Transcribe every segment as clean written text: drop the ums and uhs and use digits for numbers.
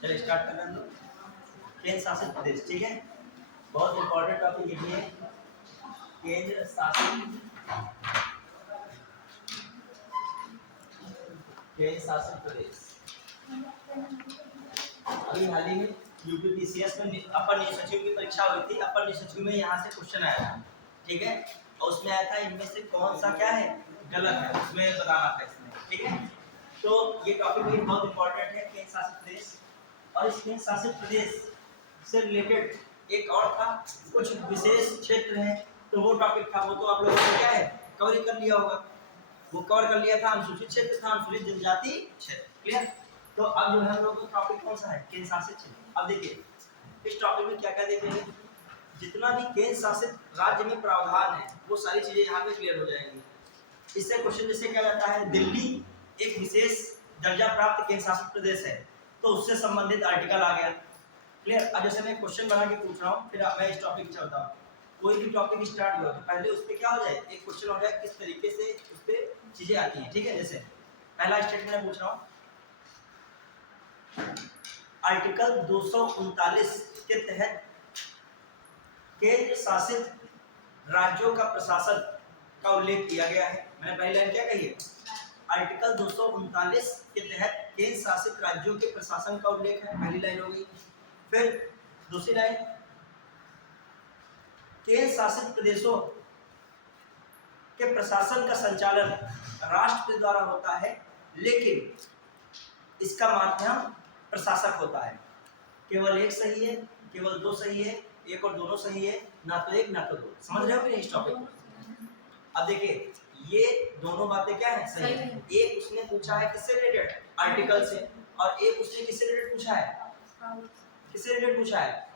चलिए स्टार्ट करना हम लोग। केंद्र शासित प्रदेश, ठीक है, बहुत इंपॉर्टेंट टॉपिक यही है, केंद्र शासित प्रदेश। अभी हाल ही में यूपीपीसीएस में अपर नियुक्त सचिव की परीक्षा हुई थी। अपर नियुक्त सचिव में यहाँ से क्वेश्चन आया था, ठीक है, और उसमें आया था इनमें से कौन सा क्या है गलत है, उसमें बताना था इसमें, ठीक है। तो ये टॉपिक भी बहुत इंपॉर्टेंट है, केंद्र शासित प्रदेश। और इस केंद्र शासित प्रदेश से रिलेटेड एक और था, कुछ विशेष क्षेत्र हैं, तो वो टॉपिक था, वो तो आप लोगों ने क्या है कवर कर लिया होगा। वो कवर कर लिया था, अनुसूचित क्षेत्र था, अनुसूचित जनजाति क्षेत्र, क्लियर। तो अब जो है हम लोग का टॉपिक कौन सा है, केंद्र शासित क्षेत्र। अब देखिए इस टॉपिक में क्या क्या देखेंगे, जितना भी केंद्र शासित राज्य में प्रावधान है वो सारी चीजें यहाँ पे क्लियर हो जाएंगी। इससे क्वेश्चन जैसे क्या जाता है, दिल्ली एक विशेष दर्जा प्राप्त केंद्र शासित प्रदेश है, तो उससे संबंधित आर्टिकल आ गया, क्लियर। अब जैसे मैं क्वेश्चन बना के पूछ रहा हूँ, फिर मैं इस टॉपिक चलता हूँ। कोई भी टॉपिक स्टार्ट हुआ तो पहले उस पर क्या हो जाए, एक क्वेश्चन हो जाए, किस तरीके से उस पर चीजें आती हैं, ठीक है। जैसे पहला स्टेटमेंट मैं पूछ रहा हूँ, आर्टिकल 239 के तहत केंद्र शासित राज्यों का प्रशासन का उल्लेख किया गया है। मैंने पहली लाइन क्या कही है, आर्टिकल 239 के तहत केंद्र शासित राज्यों के प्रशासन का उल्लेख है, पहली लाइन हो गई। फिर दूसरी लाइन, केंद्र शासित प्रदेशों के प्रशासन का संचालन राष्ट्रपति द्वारा होता है, लेकिन इसका माध्यम प्रशासक होता है। केवल एक सही है, केवल दो सही है, एक और दोनों सही है, ना तो एक ना तो दो। समझ रहे हो कि नहीं इस टॉपिक को? अब देखिए ये दोनों बातें क्या है, सही है। एक उसने पूछा है किससे रिलेटेड, आर्टिकल से, और एक उसने किससे रिलेटेड पूछा है, किससे रिलेटेड पूछा है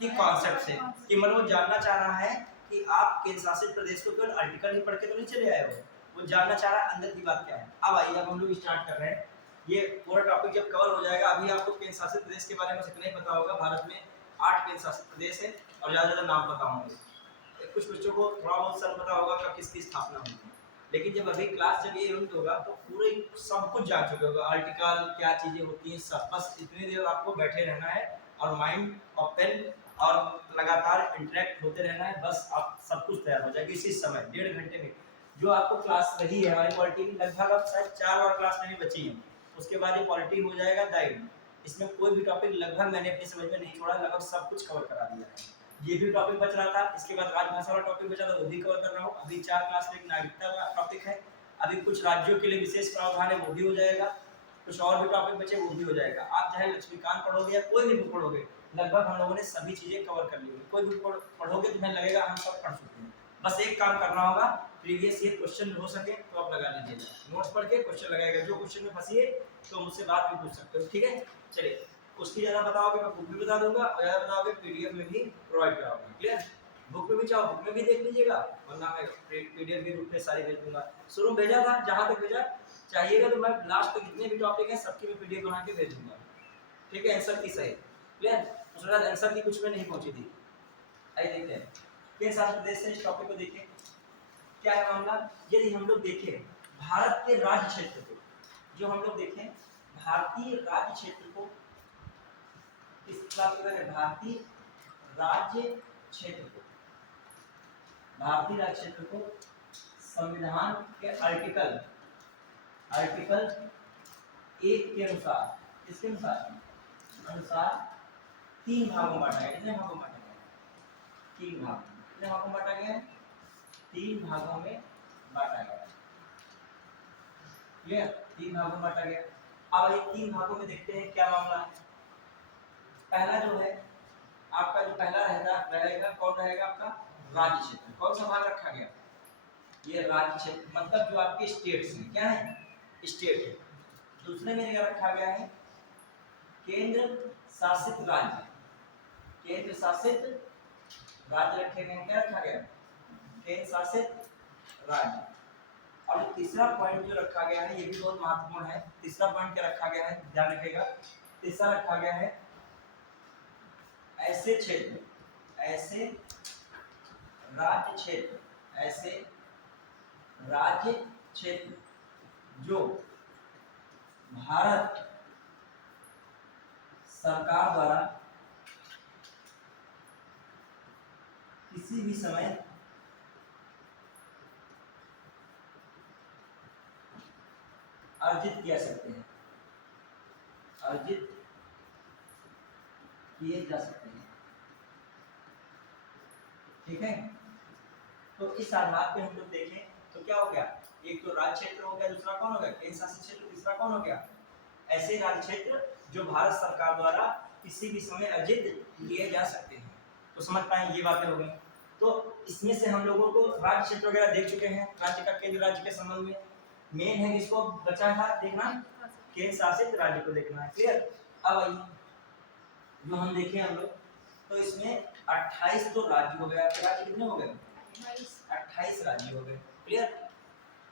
कि कॉन्सेप्ट से, कि मतलब वो जानना चाह रहा है कि आप केंद्र शासित प्रदेश को केवल आर्टिकल ही पढ़ के तो नहीं चले आए हो, वो जानना चाह रहा है अंदर की बात क्या है। अब आइए अब हम लोग स्टार्ट कर रहे हैं। ये पूरा टॉपिक जब कवर हो जाएगा, अभी आपको केंद्र शासित प्रदेश के बारे में इतना ही पता होगा। भारत में 8 केंद्र शासित प्रदेश है और ज़्यादा ज़्यादा नाम पता होंगे। कुछ बच्चों को थोड़ा बहुत सर पता होगा कब किसकी स्थापना हुई है, लेकिन जब अभी क्लास जब ये यूनिट होगा तो पूरे सब कुछ जान चुके होगा, आर्टिकल क्या चीज़ें होती हैं सब। बस इतनी देर आपको बैठे रहना है और माइंड और पेन और लगातार इंटरेक्ट होते रहना है, बस आप सब कुछ तैयार हो जाएगा इसी समय 1.5 घंटे में। जो आपको क्लास रही है हमारी पॉलिटी की, लगभग अब शायद 4 और क्लास में बची है, उसके बाद ये पॉलिटी हो जाएगा गाइड। इसमें कोई भी टॉपिक लगभग मैंने अपनी समझ में नहीं छोड़ा, लगभग सब कुछ कवर करा दिया है। ये भी टॉपिक बच रहा था, इसके बाद राजभाषा वाला टॉपिक बचा था, वो भी कवर कर रहा हूँ। अभी 4 क्लास में एक नागरिकता का टॉपिक है, अभी कुछ राज्यों के लिए विशेष प्रावधान है, वो भी हो जाएगा। कुछ और भी टॉपिक बचे, वो भी हो जाएगा। आप चाहे लक्ष्मीकांत पढ़ोगे या कोई भी बुक पढ़ोगे, लगभग हम लोगों ने सभी चीजें कवर कर ली होगी। कोई भी पढ़ोगे तुम्हें लगेगा हम सब पढ़ चुके हैं। बस एक काम करना होगा, प्रीवियस ईयर क्वेश्चन हो सके तो आप लगा लीजिएगा, नोट्स पढ़ के क्वेश्चन लगाएगा। जो क्वेश्चन में फंसिए तो मुझसे बात भी पूछ सकते हो, ठीक है। चलिए उसकी ज़्यादा बताओगे मैं बुक भी बता दूंगा, और ज़्यादा बताओगे पीडीएफ में भी प्रोवाइड कराऊंगा, क्लियर। बुक में भी चाहो बुक में भी देख लीजिएगा, वरना मैं पीडीएफ के रूप में सारी भेज दूंगा। शुरू में भेजा था, जहाँ तक भेजा चाहिएगा तो मैं लास्ट तक जितने भी टॉपिक हैं सबकी मैं पीडीएफ बना के भेज दूंगा, ठीक है। आंसर की सही, क्लियर। उसके बाद आंसर की कुछ में नहीं पहुंची थी। आइए देखते हैं किस शासित प्रदेश से इस टॉपिक को देखें क्या है मामला। यदि हम लोग देखें भारत के राज्य क्षेत्र को, जो हम लोग देखें भारतीय राज्य क्षेत्र को, किस क्लास में है, भारतीय राज्य क्षेत्र को, भारतीय राज्य क्षेत्र को संविधान के आर्टिकल 1 के अनुसार, किसके अनुसार 3 भागों में बांटा गया। कितने भागों में बांटा गया, 3 भाग। कितने भागों में बांटा गया, 3 भागों में बांटा गया, क्लियर। 3 भागों में बांटा गया। अब ये 3 भागों में देखते हैं क्या मामला है। पहला जो है आपका, जो पहला रहेगा कौन रहेगा आपका, राज्य क्षेत्र। कौन सा भाग रखा गया, ये राज्य क्षेत्र, मतलब जो आपके स्टेट्स हैं, क्या है, स्टेट है। दूसरे में क्या रखा गया है, केंद्र शासित राज्य, केंद्र शासित राज्य रखे गए हैं। क्या रखा गया, केंद्र शासित राज्य। और तीसरा पॉइंट जो रखा गया है, ये भी बहुत महत्वपूर्ण है। तीसरा पॉइंट क्या रखा गया है, ध्यान रखिएगा। तीसरा रखा गया है ऐसे क्षेत्र, ऐसे राज्य क्षेत्र, ऐसे राज्य क्षेत्र जो भारत सरकार द्वारा किसी भी समय अर्जित किया सकते हैं, अर्जित किए जा सकते हैं। ठीक है, तो इस आधार पे हम लोग देखें तो क्या हो गया, एक तो राज्य क्षेत्र हो गया, दूसरा कौन हो गया केंद्र शासित क्षेत्र, तीसरा कौन हो गया ऐसे राज्य क्षेत्र जो भारत सरकार द्वारा किसी भी समय अर्जित किए जा सकते हैं। तो समझ पाए ये बातें हो गई। तो इसमें से हम लोगों को राज्य क्षेत्र वगैरह देख चुके हैं, राज्य का केंद्र राज्य के संबंध में मेन है इसको बचा था देखना, केंद्र शासित राज्य को देखना है। क्लियर। अब आइए जो हम देखें हम लोग तो इसमें 28 तो राज्य हो गया, राज्य कितने हो गए 28 राज्य हो गए। क्लियर।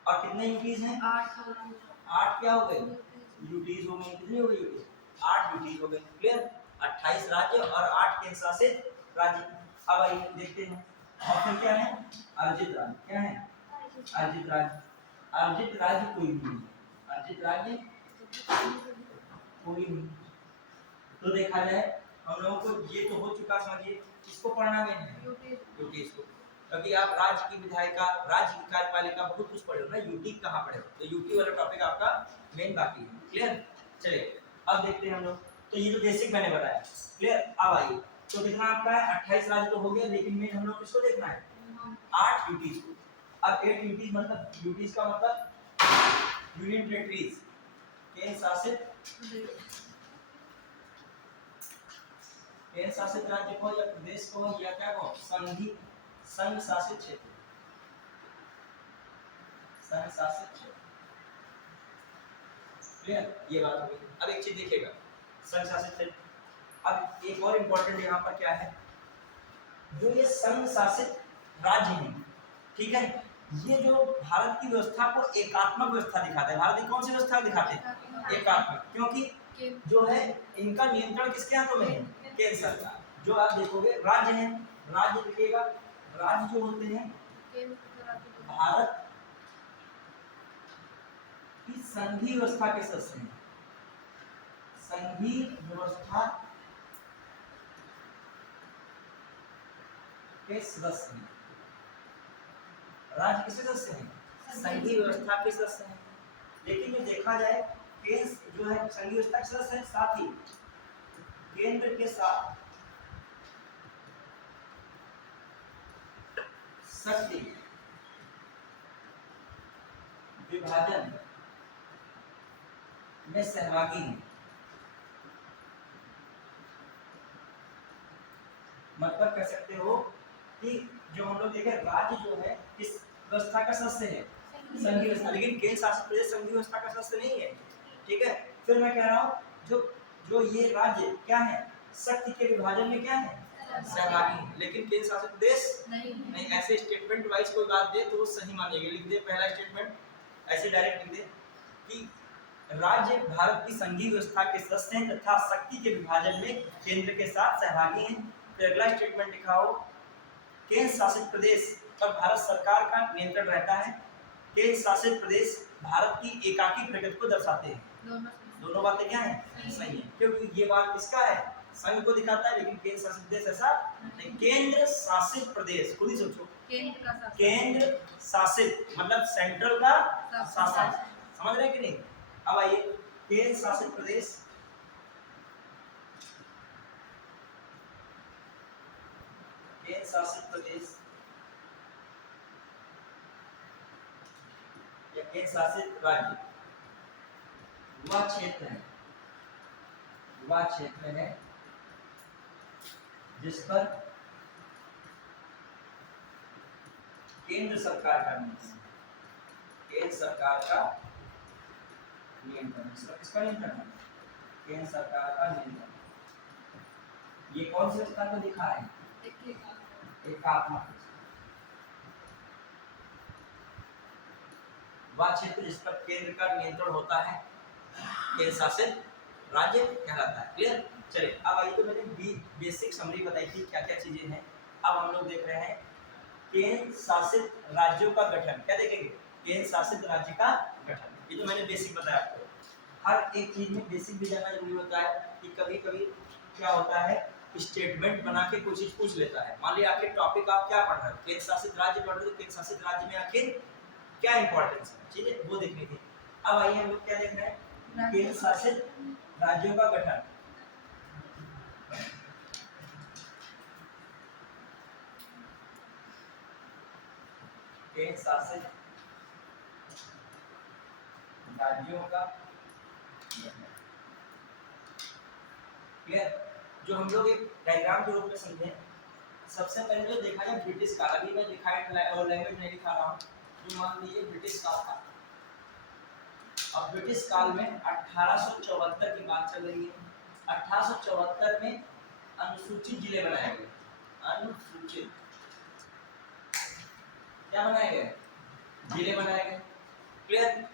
और कितने यूटीज हैं 8 क्या हो गए यूटीज हो गए, कितनी हो गई यूटीज 8 यूटीज हो गए। क्लियर। 28 राज्य और 8 केंद्र शासित राज्य। अब आइए देखते हैं और फिर क्या है अर्जित राज्य, क्या है अर्जित राज्य। अर्जित राज्य कोई नहीं, अर्जित राज्य कोई नहीं। तो देखा जाए हम लोगों को ये तो हो चुका, समझिए इसको पढ़ना मेन है यूटी इसको, क्योंकि आप राज्य की विधायिका राज्य की कार्यपालिका बहुत कुछ पढ़े हो ना, यूटी कहाँ पढ़े हो, तो यूटी वाला टॉपिक आपका मेन बाकी है। क्लियर। चलिए अब देखते हैं हम लोग, तो ये तो बेसिक मैंने बताया। क्लियर। अब आइए तो कितना आपका है 28 राज्य तो हो गया, लेकिन मेन हम लोग किसको देखना है 8 यूटीज को। अब 8 यूटीज मतलब यूटीज का मतलब यूनियन टेरिटरीज, केंद्र शासित केंद्र शासित राज्य को या प्रदेश को या क्या को संघी संघ शासित क्षेत्र, संघ शासित क्षेत्र। क्लियर। ये बात हो गई। अब एक चीज देखिएगा संघ शासित क्षेत्र। अब एक और इम्पोर्टेंट यहाँ पर क्या है, जो ये संघ शासित राज्य हैं, ठीक है, ये जो भारत की व्यवस्था को एकात्मक व्यवस्था दिखाते हैं। भारत की कौन सी व्यवस्था दिखाते हैं एकात्मक, क्योंकि जो है इनका नियंत्रण किसके हाथों में है केंद्र सरकार। जो आप देखोगे राज्य है, राज्य दिखेगा, राज्य जो होते हैं भारत की संघीय व्यवस्था के सदस्य हैं, संघीय व्यवस्था के सदस्य हैं। राज्य किसके सदस्य हैं संघीय व्यवस्था के सदस्य हैं। लेकिन जो देखा जाए केंद्र जो है संघीय व्यवस्था के सदस्य है, साथ ही केंद्र के साथ शक्ति विभाजन में सहभागी हैं। मतलब कह सकते हो कि जो हम लोग देखें राज्य जो है किस व्यवस्था का सदस्य है संघीय व्यवस्था, लेकिन केंद्र शासित प्रदेश संघीय व्यवस्था का सदस्य नहीं है। ठीक है। फिर मैं कह रहा हूँ जो जो ये राज्य क्या है शक्ति के विभाजन में क्या है सहभागी है, लेकिन केंद्र शासित प्रदेश नहीं। ऐसे स्टेटमेंट वाइज कोई बात दे तो वो सही मानेगी। लिख दे पहला स्टेटमेंट ऐसे डायरेक्ट लिख दे कि राज्य भारत की संघीय व्यवस्था के सदस्य हैं तथा शक्ति के विभाजन में केंद्र के साथ सहभागी हैं। फिर अगला स्टेटमेंट लिखाओ केंद्र शासित प्रदेश पर भारत सरकार का नियंत्रण रहता है। केंद्र शासित प्रदेश भारत की एकाकी प्रगति को दर्शाते हैं। दोनों बातें क्या है सही है, क्योंकि ये बात किसका है संघ को दिखाता है, लेकिन केंद्र शासित प्रदेश ऐसा नहीं। केंद्र शासित प्रदेश खुद ही सोचो, केंद्र शासित मतलब सेंट्रल का शासन, समझ रहे हैं कि नहीं। अब आइए केंद्र शासित प्रदेश, केंद्र शासित प्रदेश या केंद्र शासित राज्य वह क्षेत्र है जिस पर केंद्र सरकार का नियंत्रण, केंद्र सरकार का नियंत्रण, किसका नियंत्रण है केंद्र सरकार का नियंत्रण। ये कौन सी व्यवस्था को दिखा है एकात्मक। वह क्षेत्र जिस पर केंद्र का नियंत्रण होता है केंद्र शासित राज्य कहलाता है। क्लियर। चलिए अब आइए तो मैंने बेसिक समरी बताई थी क्या क्या चीजें हैं। अब हम लोग देख रहे हैं केंद्र शासित राज्यों का गठन। क्या देखेंगे केंद्र शासित राज्य का गठन, ये तो मैंने बेसिक बताया आपको। हर एक चीज में बेसिक भी जानना जरूरी होता है कि कभी कभी क्या होता है, स्टेटमेंट बना के कुछ चीज पूछ लेता है। मान लिया आखिर टॉपिक आप क्या पढ़ रहे हो, केंद्र शासित राज्य पढ़ रहे हो, तो केंद्र शासित राज्य में आखिर क्या इंपॉर्टेंस है, ठीक है, वो देखनी थी। अब आइए हम लोग क्या देख रहे हैं, केंद्र शासित राज्यों का गठन। केंद्र शासित राज्यों का क्लियर, जो हम लोग एक डायग्राम के रूप में समझे। सबसे पहले जो देखा जाए ब्रिटिश काल, अभी मैं दिखाई और लैंग्वेज नहीं दिखा रहा हूँ, जो मान लीजिए ब्रिटिश काल था। अब ब्रिटिश काल में 1874 की बात चल रही है। 1874 में अनुसूचित जिले बनाए गए। अनुसूचित क्या बनाए गए, जिले बनाए गए, क्लियर।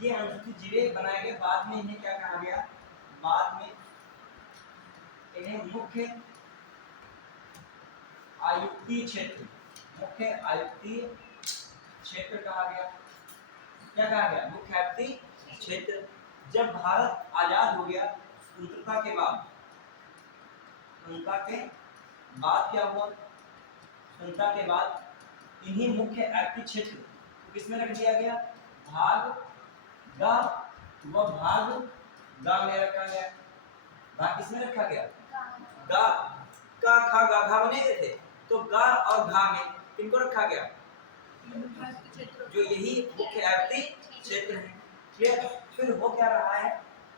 ये अनुसूचित जिले बनाए गए, बाद में इन्हें क्या कहा गया, बाद में इन्हें मुख्य आयुक्तीय क्षेत्र, मुख्य आयुक्तीय क्षेत्र कहा गया। क्या कहा गया, मुख्य आयुक्तीय क्षेत्र। जब भारत आजाद हो गया स्वतंत्रता के बाद, स्वतंत्रता के बाद क्या हुआ, स्वतंत्रता के बाद इन्हीं मुख्य आयुक्तीय क्षेत्र को किसमें रख दिया गया, भाग ग व भाग ग में रखा गया। भाग किसमें रखा गया, ग का खा गा घा बने गए थे, तो ग और घा में किनको रखा गया, जो यही मुख्य आयुक्तीय क्षेत्र है, क्लियर। फिर वो क्या रहा है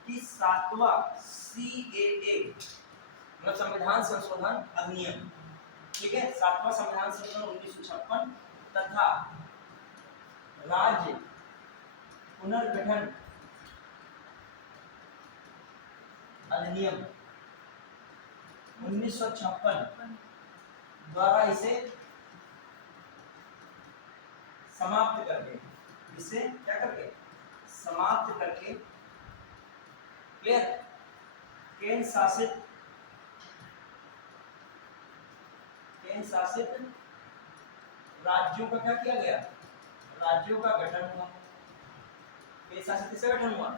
कि 7वां CAA मतलब संविधान संशोधन अधिनियम, ठीक है, 7वां संविधान संशोधन 1956 तथा राज्य पुनर्गठन अधिनियम 1956 द्वारा इसे समाप्त करके, इसे क्या करके समाप्त करके, क्लियर, केंद्र शासित राज्यों का क्या किया गया, राज्यों का गठन हुआ। केंद्र शासित किसका गठन हुआ,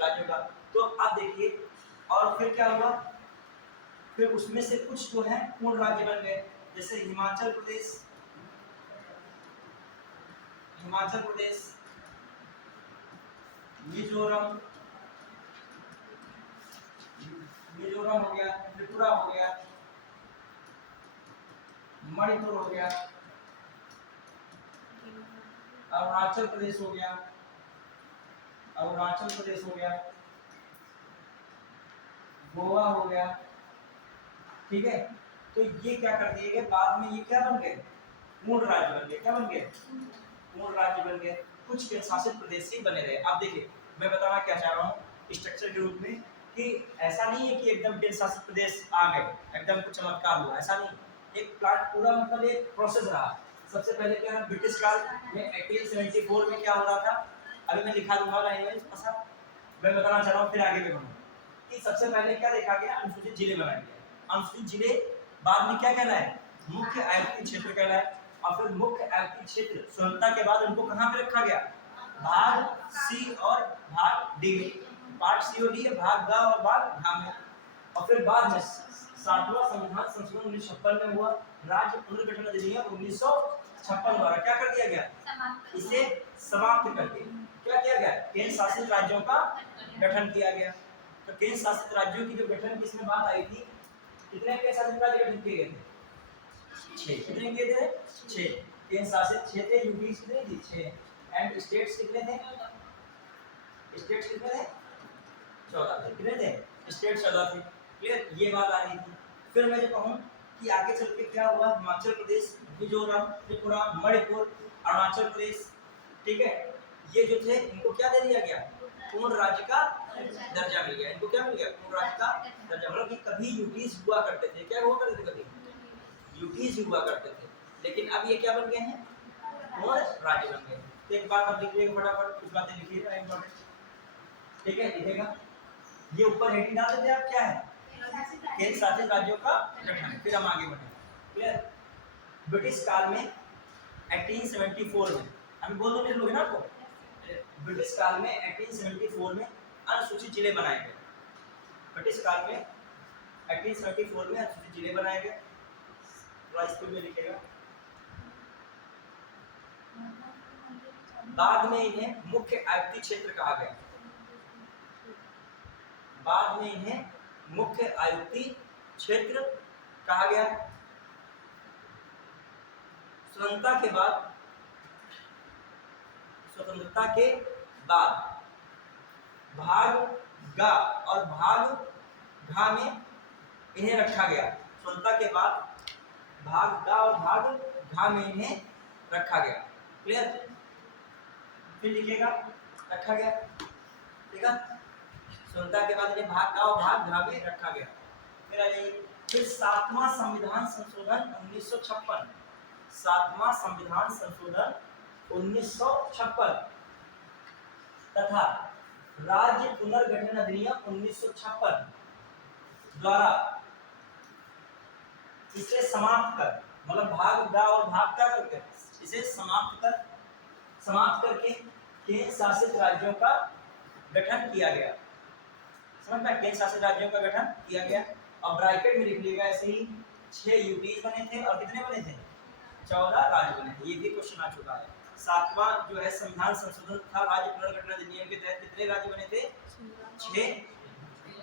राज्यों का। तो आप देखिए, और फिर क्या हुआ, फिर उसमें से कुछ जो है पूर्ण राज्य बन गए, जैसे हिमाचल प्रदेश, मिजोरम हो गया, त्रिपुरा हो गया, मणिपुर हो गया, अरुणाचल प्रदेश हो गया, गोवा हो गया, ठीक है। तो ये क्या कर दिए गए, बाद में ये क्या बन गए, पूर्ण राज्य बन गए। क्या बन गए, पूर्ण राज्य बन गए। कुछ केंद्र शासित प्रदेश ही बने रहे। अब देखिए मैं बताना क्या चाह रहा हूँ स्ट्रक्चर के रूप में, कि ऐसा नहीं है कि एकदम केंद्र शासित प्रदेश आ गए, एकदम कुछ चमत्कार हुआ, ऐसा नहीं। एक प्लान पूरा मतलब एक प्रोसेस रहा। सबसे पहले क्या है, ब्रिटिश काल में 1874 में क्या हो रहा था, अभी मैं लिखा दूंगा लैंग्वेज पसा, मैं बताना चाह रहा हूँ, फिर आगे भी बढ़ूंगा। कि सबसे पहले क्या देखा गया, अनुसूचित जिले बनाए गए। अनुसूचित जिले बाद में क्या कहलाए, मुख्य आयुक्तीय क्षेत्र कहलाए। और फिर मुख्य आयुक्तीय क्षेत्र स्वतंत्रता के बाद उनको कहाँ पे रखा गया, भाग सी और भाग डी में। पार्ट सी और डी है, भाग ग और भाग घ में। और फिर बाद में 7वां संविधान संशोधन 1956 में हुआ। राज्य पुनर्गठन अधिनियम 1956 द्वारा क्या कर दिया गया, इसे समाप्त करके क्या किया गया, केंद्र शासित राज्यों का गठन किया गया। तो केंद्र शासित राज्यों की जो गठन की इसमें बात आई थी, कितने केंद्र शासित राज्य गठन किए गए थे, 6। कितने किए थे, 6 केंद्र शासित क्षेत्र। यूटीज कितने थी, 6। एंड स्टेट्स कितने थे, स्टेट्स कितने थे, 14 थे। कितने थे, स्टेट 14 थे, क्लियर। ये बात आ रही थी। फिर मैं कहूँ कि आगे चल के क्या हुआ, हिमाचल प्रदेश, मिजोरम, त्रिपुरा, मणिपुर, अरुणाचल प्रदेश, ठीक है, ये जो थे इनको क्या दे दिया गया, पूर्ण राज्य का दर्जा मिल गया। इनको क्या मिल गया, पूर्ण राज्य का दर्जा। मतलब कि कभी यूटीज हुआ करते थे, क्या हुआ करते थे, कभी यूटीज हुआ करते थे, लेकिन अब ये क्या बन गए हैं, पूर्ण राज्य बन गए। तो एक बात अब लिखिएगा फटाफट, कुछ बातें लिखिएगा इंपॉर्टेंट, ठीक है, लिखेगा। ये ऊपर हेडिंग डाल देते आप, क्या है, केंद्र शासित राज्यों का गठन। फिर हम आगे बढ़े, क्लियर। ब्रिटिश काल में 1874 में, हम बोल दो लोग ना आपको, ब्रिटिश काल में 1874 में अनुसूचित जिले बनाए गए। ब्रिटिश काल में 1834 में अनुसूचित जिले बनाए गए। थोड़ा स्कूल में लिखेगा। बाद में इन्हें मुख्य आयुक्ति क्षेत्र कहा गया। बाद में इन्हें मुख्य आयुक्ति क्षेत्र कहा गया। स्वतंत्रता के बाद भाग ग और भाग घ में इन्हें रखा गया। स्वतंत्रता के बाद भाग ग और भाग घ में इन्हें रखा गया। क्लियर? फिर लिखिएगा रखा गया। ठीक है, स्वतंत्रता के बाद इन्हें भाग ग और भाग घ में रखा गया। फिर आ जाइए, फिर 7वां संविधान संशोधन 1956, 7वां संविधान संशोधन 1956 तथा राज्य पुनर्गठन अधिनियम 1956 द्वारा इसे समाप्त कर, मतलब भाग ग और भाग का करके इसे समाप्त करके केंद्र शासित राज्यों का गठन किया गया। समझ में? केंद्र शासित राज्यों का गठन किया गया। और ब्रैकेट में लिख लीजिएगा ऐसे ही 6 यूटीज बने थे और कितने बने थे? 14 राज्य बने थे। ये भी क्वेश्चन आ चुका है। 7वां जो है संविधान संशोधन था, राज्य पुनर्गठन अधिनियम के तहत कितने राज्य बने थे? 6।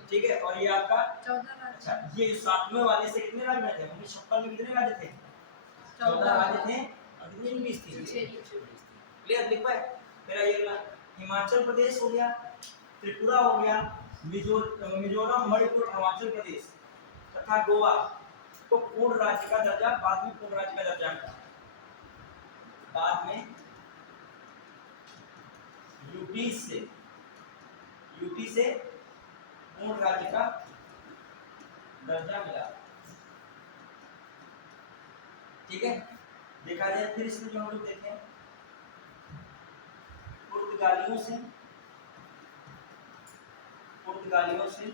ठीक है, और ये आपका 14 राज्य। अच्छा, ये 7वें वाले से कितने राज्य बने थे? 1956 में कितने राज्य थे? 14 राज्य थे। और कितनी यूटीज थी? 6। क्लियर? लिख पाए? फिर आइए अगला, हिमाचल प्रदेश हो गया, त्रिपुरा हो गया, मिजोरम, मणिपुर, अरुणाचल प्रदेश तथा गोवा को पूर्ण राज्य का दर्जा, बाद में पूर्ण राज्य का दर्जा मिला। बाद में यूटी से पूर्ण राज्य का दर्जा मिला। ठीक है, देखा जाए फिर इसमें जो हम लोग देखें, पुर्तगालियों से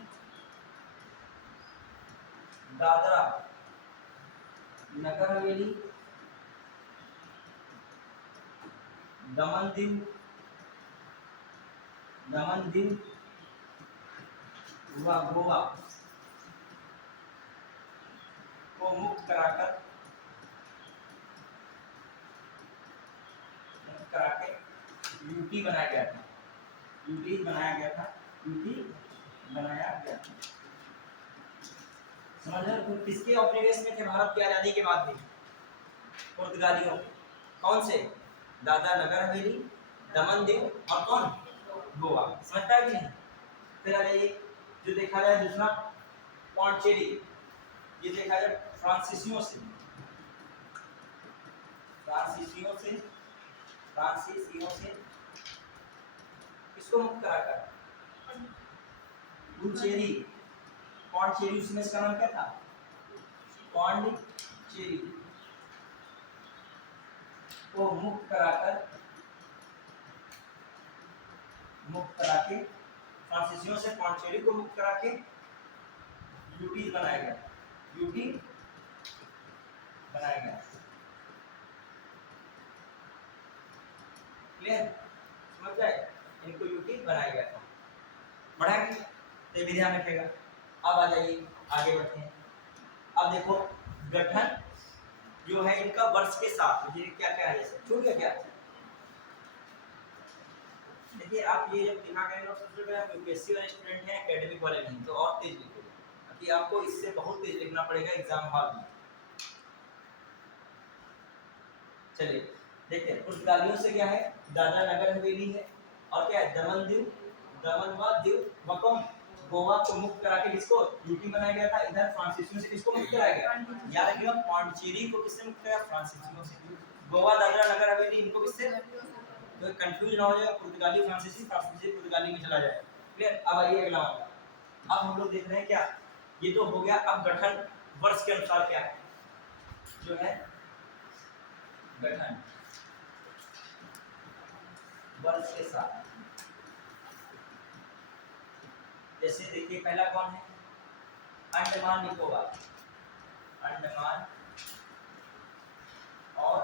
दादरा नगर हवेली, दमन दीव व गोवा को मुक्त कराकर यूटी बनाया गया था। यूटी बनाया गया था। समझ रहे हो? किसके उपनिवेश में थे भारत की आजादी के बाद भी? पुर्तगालियों। कौन से? दादरा नगर हवेली, दमन दीव और कौन? गोवा। समझता है कि नहीं? फिर आ जाइए, जो देखा जाए दूसरा पौंडचेरी, ये देखा जाए फ्रांसीसियों से किसको मुक्त कराकर? पौंडचेरी उसमें इसका नाम क्या था? पौंडचेरी को मुक्त कराके फ्रांसीसियों से पौंडचेरी को मुक्त कराके यूटी बनाया गया। क्लियर? समझ जाए? इनको यूटी बनाया गया था। बढ़ाएंगे तो ये भी ध्यान रखेगा। अब आ जाइए, आगे बढ़ते हैं। अब देखो गठन जो है इनका वर्ष के साथ, ये क्या क्या है? जैसे छूट गया क्या? देखिए, आप ये जब दिखा करेंगे सबसे पहले आप यूपीएससी वाले स्टूडेंट हैं, एकेडमिक वाले नहीं, तो और तेज लिखोगे, क्योंकि आपको इससे बहुत तेज लिखना पड़ेगा एग्जाम हॉल में। चलिए देखते हैं, पुर्तगालियों से क्या है? दादरा नगर हवेली है, और क्या है? दमन व दीव व कौन? गोवा को मुक्त करा के किसको? यूटी बनाया गया था। इधर फ्रांसीसियों से किसको मुक्त कराया गया? याद रखिएगा, पौंडचेरी को किससे मुक्त कराया? फ्रांसीसियों से। गोवा, दादरा नगर हवेली, इनको किससे? तो कंफ्यूज ना हो जाए, पुर्तगाली फ्रांसीसी पुर्तगाली में चला जाए। क्लियर? अब आइए अगला वाला। अब हम लोग देख रहे हैं क्या, ये तो हो गया। अब गठन वर्ष के अनुसार क्या है, जो है गठन वर्ष के साथ। जैसे देखिए, पहला कौन है? अंडमान निकोबार। अंडमान और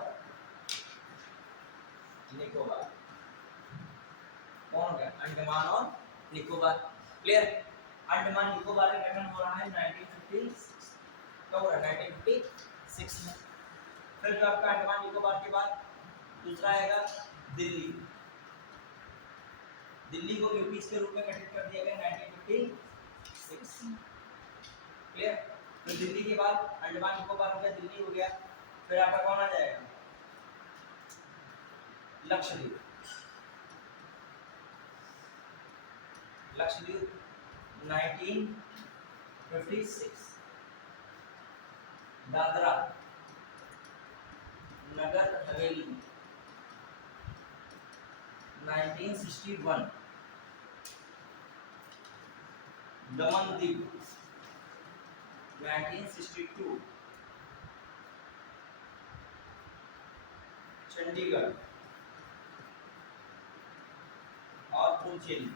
निकोबार कौन हो गया? अंडमान और निकोबार। क्लियर? अंडमान निकोबार का गठन हो रहा है 1956, कब हो रहा है 1956 में। फिर जो आपका अंडमान निकोबार के बाद दूसरा आएगा दिल्ली। दिल्ली को यूपी के रूप में गठित कर दिया गया 1956। क्लियर? तो दिल्ली के बाद अंडमान निकोबार हो गया, दिल्ली हो गया। फिर आपका कौन आ जाएगा? लक्षद्वीप। लक्षद्वीप 1956। दादरा नगर हवेली 1961। दमन दीव 1962। चंडीगढ़ और पुडुचेरी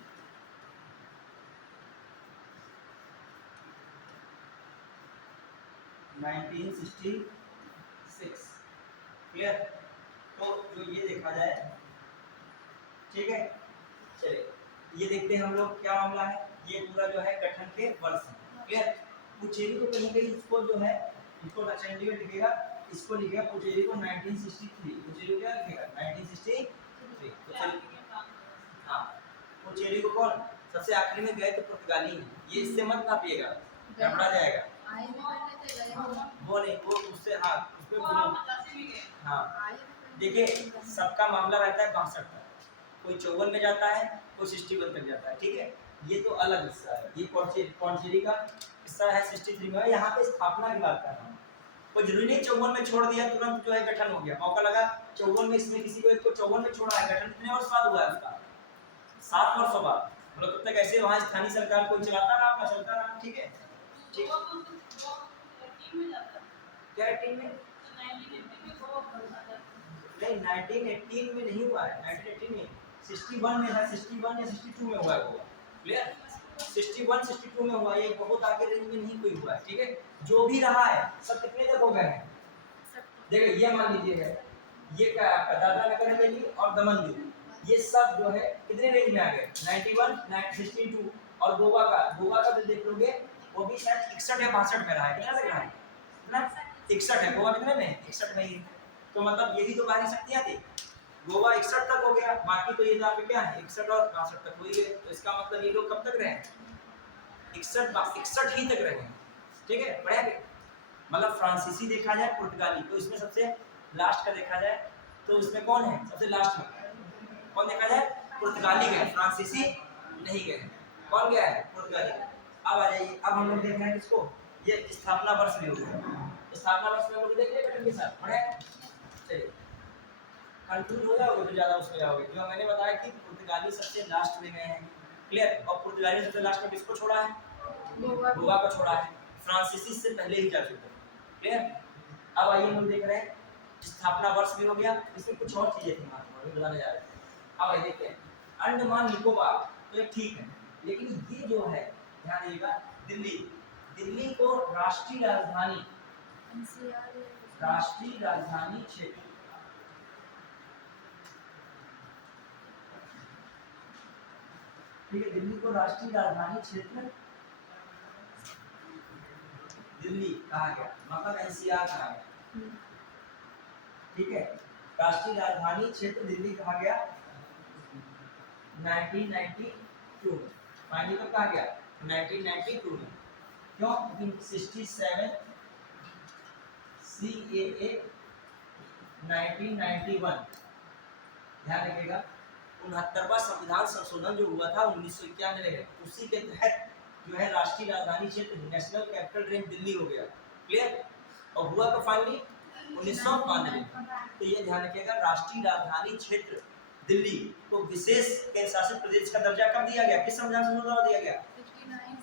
1966। क्लियर? तो जो ये देखा जाए, ठीक है, चलिए ये देखते हैं हम लोग क्या मामला है। ये पूरा जो है गठन के वर्ष है। क्लियर? पुडुचेरी को कहीं कहीं इसको जो है, इसको चंडीगढ़ लिखेगा, इसको लिखेगा पुडुचेरी को 1963। पुडुचेरी क्या लिखेगा 1963। हाँ, पुडुचेरी को कौन सबसे आखिरी में गए तो पुर्तगाली है। ये इससे मत नापिएगा, गड़बड़ा जाएगा। वो नहीं, वो उससे हाँ उसपे हाँ देखिए सबका मामला रहता है 62 तक, कोई 54 में जाता है, कोई 61 तक जाता है। ठीक है, ये तो अलग हिस्सा है। ये पुडुचेरी का हिस्सा है 63 में। यहाँ पे स्थापना की बात कर रहा हूँ। कोई जरूरी नहीं 54 में छोड़ दिया तुरंत जो है गठन हो गया। मौका लगा 54 में, इसमें किसी को एक को 54 में छोड़ा है, गठन कितने वर्ष बाद हुआ है उसका? 7 वर्षों बाद। मतलब तब तक ऐसे वहाँ स्थानीय सरकार कोई चलाता रहा, अपना चलता रहा। ठीक है, ठीक। क्या 18 में? नहीं 1918 में नहीं हुआ है, 1918 में 61 में है, 61 या 62 में हुआ है वो। क्लियर? 61 62 में हुआ, ये बहुत आगे रेंज में नहीं कोई हुआ है। ठीक है, जो भी रहा है सब कितने तक हो गए हैं? देखिए ये मान लीजिए ये क्या आपका दादरा नगर हवेली और दमन दीव, ये सब जो है कितने रेंज में आ गए? 91, 62। और गोवा का जो देख लोगे वो भी शायद 61 या 62 में रहा है। कितना लग रहा है? ना 61 है। गोवा कितने में? 61 में ही। तो मतलब यही तो बाहरी शक्तियां थी। गोवा 61 तक हो गया, बाकी तो ये पे क्या है 61 और 62 तक हुई है। तो इसका मतलब ये लोग कब तक रहे? 61 ही तक रहे। ठीक है, बढ़िया। मतलब फ्रांसीसी देखा जाए, पुर्तगाली, तो इसमें सबसे लास्ट का देखा जाए तो इसमें कौन है सबसे लास्ट में? कौन देखा जाए? पुर्तगाली गए, फ्रांसीसी नहीं गए। कौन गया है? पुर्तगाली। अब आ जाइए, अब हम लोग देख रहे हैं किसको? ये स्थापना वर्ष भी हो गया। स्थापना वर्ष में लोग देख रहे हैं के साथ पढ़े। चलिए कंफ्यूज हो जाओगे तो ज्यादा उसमें जाओगे। जो मैंने बताया कि पुर्तगाली सबसे लास्ट में गए हैं। क्लियर? और पुर्तगाली सबसे लास्ट में किसको छोड़ा है? गोवा को छोड़ा है। फ्रांसीसी से पहले ही जा चुके हैं। क्लियर? अब आइए हम देख रहे हैं स्थापना वर्ष भी हो गया। इसमें कुछ और चीजें थी मैं बताने जा रहे थे। अब आइए देखते हैं अंडमान निकोबार, तो ये ठीक है, लेकिन ये जो है ध्यान दीजिएगा, दिल्ली को राष्ट्रीय राजधानी क्षेत्र, ठीक है, दिल्ली को राष्ट्रीय राजधानी क्षेत्र दिल्ली कहा गया, मतलब एनसीआर कहा गया। ठीक है, राष्ट्रीय राजधानी क्षेत्र दिल्ली कहा गया 1992 में। फाइनली कब कहा गया? 1992 में। क्यों? 67 CAA 1991, ध्यान रखिएगा 69वां संविधान संशोधन जो हुआ था 1991 में, उसी के तहत जो है राष्ट्रीय राजधानी क्षेत्र नेशनल कैपिटल रेंज दिल्ली हो गया। क्लियर? और हुआ तो फाइनली 1992। तो ये ध्यान रखिएगा राष्ट्रीय राजधानी क्षेत्र दिल्ली को विशेष केंद्र शासित प्रदेश का दर्जा कब दिया गया? किस संविधान संशोधन द्वारा दिया गया?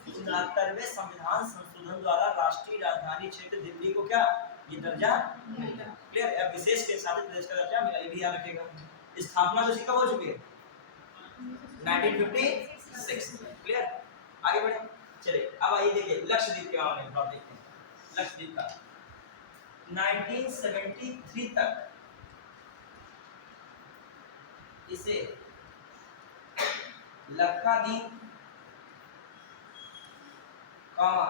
69वें संविधान संशोधन द्वारा राष्ट्रीय राजधानी क्षेत्र दिल्ली को क्या ये दर्जा मिला। क्लियर? अब विशेष केंद्र शासित प्रदेश का दर्जा मिला, ये भी याद रखिएगा। स्थापना तो कब हो चुकी है? 1956। क्लियर? आगे बढ़े, चलिए अब आइए देखिए लक्षद्वीप के बारे में देखते हैं। लक्षद्वीप का 1973 तक इसे लक्षद्वीप कॉमा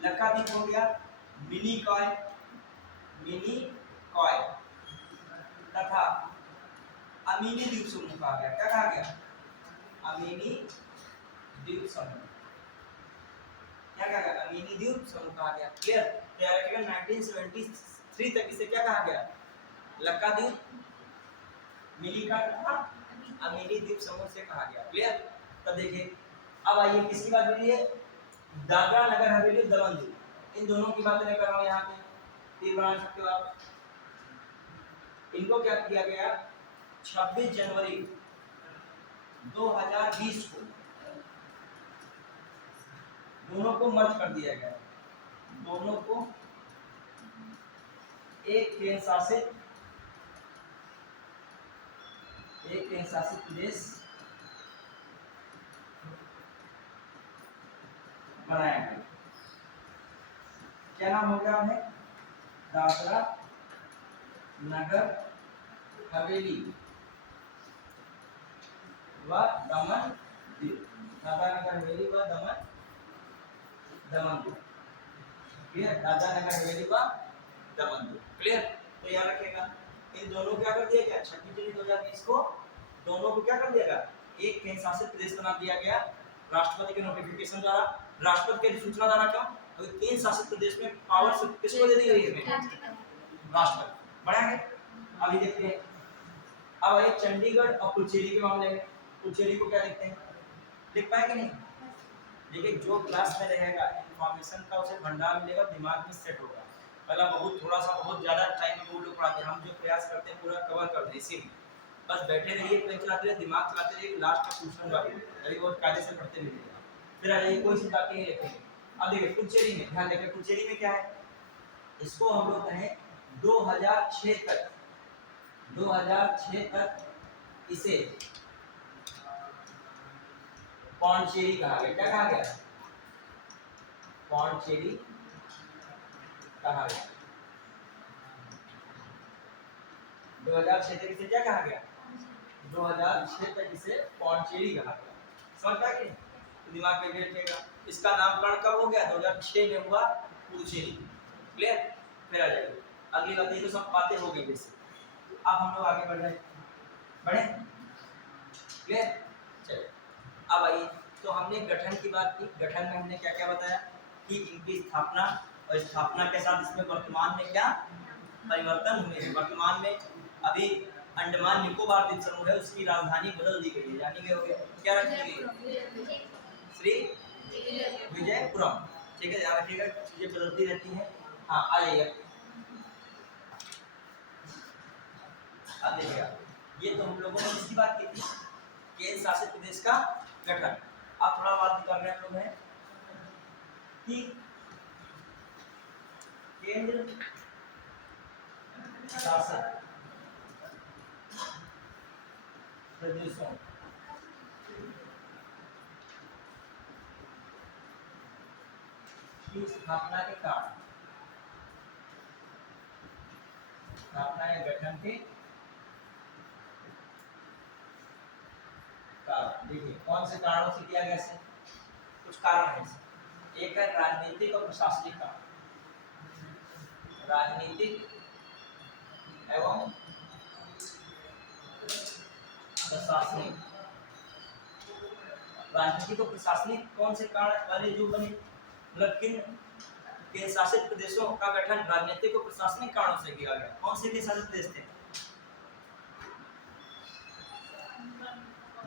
लक्षद्वीप हो गया मिनी कॉय तथा अमीनी द्वीप समूह कहा गया। क्या कहा गया? अमीनी द्वीप समूह। क्या कहा गया? अमीनी द्वीप समूह कहा गया। क्लियर? तो याद रखिएगा 1973 तक इसे क्या कहा गया? लक्षद्वीप मिनी कॉय तथा अमीनी द्वीप समूह से कहा गया। क्लियर? तब देखिए अब आइए किसकी बात हो रही है? दादरा नगर हवेली दमन दीव, इन दोनों की बात लेकर आओ। यहाँ पे तीर बना सकते हो आप। इनको क्या किया गया? 26 जनवरी 2020 को दोनों को मर्ज कर दिया गया। दोनों को एक केंद्र शासित प्रदेश बनाया गया। क्या नाम हो गया है? दादरा नगर हवेली व दमन दीव। दादरा नगर हवेली व दमन दीव। क्लियर? दादरा नगर हवेली व दमन दीव। क्लियर? तो याद रखिएगा इन दोनों क्या कर दिया गया? 26 जनवरी 2020 को दोनों को क्या कर दिया गया? एक केंद्र शासित प्रदेश बना दिया गया राष्ट्रपति के नोटिफिकेशन द्वारा। राष्ट्रपति की सूचना द्वारा। क्यों? तो केंद्र शासित प्रदेश में पावर किसको दे दी गई है? राष्ट्रपति। बढ़ा है। अभी देखते हैं अब एक चंडीगढ़ और पुडुचेरी के मामले में। पुडुचेरी को क्या देखते हैं? लिख पाए कि नहीं? देखिए जो क्लास में रहेगा इंफॉर्मेशन का उसे भंडार मिलेगा, दिमाग में सेट होगा। पहला बहुत ज्यादा टाइम में लोग पढ़ाते हैं, हम जो प्रयास करते हैं पूरा कवर कर दें। इसीलिए बस बैठे रहिए, पेन चलाते रहिए, दिमाग चलाते रहिए, लास्ट का क्वेश्चन वाली अभी बहुत कायदे से पढ़ते मिलेगा। फिर आ जाइए कोई सी बातें नहीं रखेंगे। अब देखिए पुडुचेरी में ध्यान देकर, पुडुचेरी में क्या है? इसको हम लोग कहें 2006 तक इसे पौंडचेरी कहा गया। क्या कहा गया? पौंडचेरी कहा गया। 2006 तक इसे क्या कहा गया? 2006 तक इसे पौंडचेरी कहा गया। समझ पाए कि तो दिमाग में बैठेगा। इसका नामकरण कब हो गया? 2006 में हुआ पुडुचेरी। क्लियर? फिर आ जाएगा अगली बात। ये तो सब बातें हो गई वैसे। अब हम लोग आगे बढ़ रहे हैं। बढ़े? क्लियर? चलिए अब आइए, तो हमने गठन की बात की। गठन में हमने क्या क्या बताया कि इनकी स्थापना और स्थापना के साथ इसमें वर्तमान में क्या परिवर्तन हुए हैं। वर्तमान में अभी अंडमान निकोबार द्वीप समूह है, उसकी राजधानी बदल दी गई है। जानी गए हो गया क्या रखी गई? श्री विजयपुरम। ठीक है, याद रखिएगा चीजें बदलती रहती हैं। हाँ आ जाइए। अब देखिएगा ये तो हम लोगों ने इसकी बात की थी केंद्र शासित प्रदेश का गठन। अब थोड़ा बात कर रहे हैं हम लोग हैं कि केंद्र शासित प्रदेशों की स्थापना के कारण, स्थापना या गठन के कारण देखिए कौन से कारणों से किया गया इसे? कुछ कारण है। एक है राजनीतिक और प्रशासनिक कारण। राजनीतिक एवं प्रशासनिक। राजनीतिक और प्रशासनिक कौन से कारण वाले जो बने? मतलब किन केंद्र शासित प्रदेशों का गठन राजनीतिक और प्रशासनिक कारणों से किया गया? कौन से केंद्र शासित प्रदेश थे?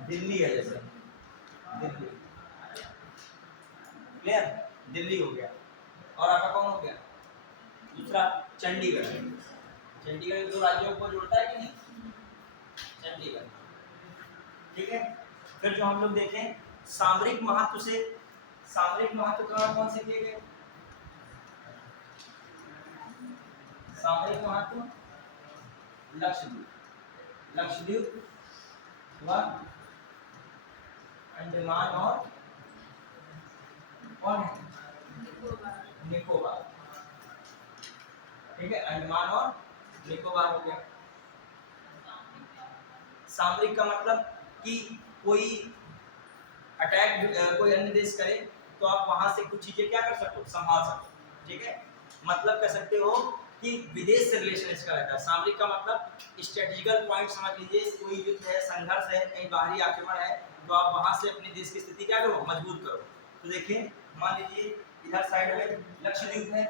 दिल्ली है जैसे दिल्ली। क्लियर? दिल्ली हो गया। और आपका कौन हो गया? दूसरा चंडीगढ़। चंडीगढ़ दो राज्यों को जोड़ता है कि नहीं? चंडीगढ़। ठीक है। फिर जो हम लोग देखें सामरिक महत्व से, सामरिक महत्व कौन से किए गए? सामरिक महत्व लक्षद्वीप, लक्षद्वीप व अंडमान और कौन है? निकोबार। ठीक है, अंडमान और निकोबार हो गया। सामरिक का मतलब कि कोई अटैक कोई अन्य देश करे तो आप वहां से कुछ चीजें क्या कर सकते हो, संभाल सकते हो। ठीक है, मतलब कह सकते हो कि विदेश से रिलेशन इसका रहता है। सामरिक का मतलब स्ट्रेटेजिकल पॉइंट समझ लीजिए, कोई युद्ध है, संघर्ष है, कहीं बाहरी आक्रमण है, तो आप वहां से अपने देश की स्थिति क्या करो, मजबूत करो। तो देखिए मान लीजिए इधर साइड में लक्षद्वीप है,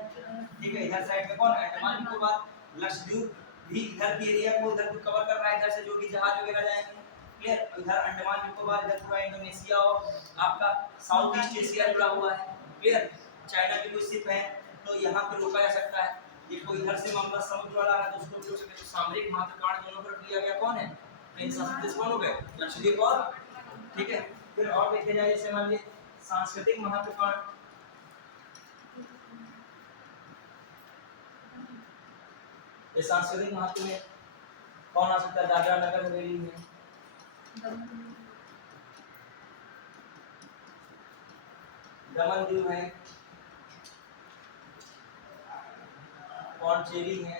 ठीक है, इधर साइड में कौन है, अंडमान निकोबार। लक्षद्वीप भी इधर की एरिया को इधर कवर कर रहा है, इधर से जो भी जहाज वगैरह जाएंगे, क्लियर। इधर अंडमान निकोबार, इधर पूरा इंडोनेशिया और आपका साउथ ईस्ट एशिया जुड़ा हुआ है, क्लियर। चाइना की कोई शिप है तो यहाँ पे रोका जा सकता है। ये कोई इधर से मामला समुद्र वाला है तो उसको भी रोक सकते हैं। तो सामरिक महत्वकांड दोनों पर लिया गया कौन है, इन शासित देश कौन हो गए, लक्षद्वीप और, ठीक है। फिर और देखे जाए जैसे मान लीजिए सांस्कृतिक महत्वकांड, ये सांस्कृतिक महत्व में कौन आ सकता है, दादरा नगर हवेली में, दमन दीव है, पौंडीचेरी है,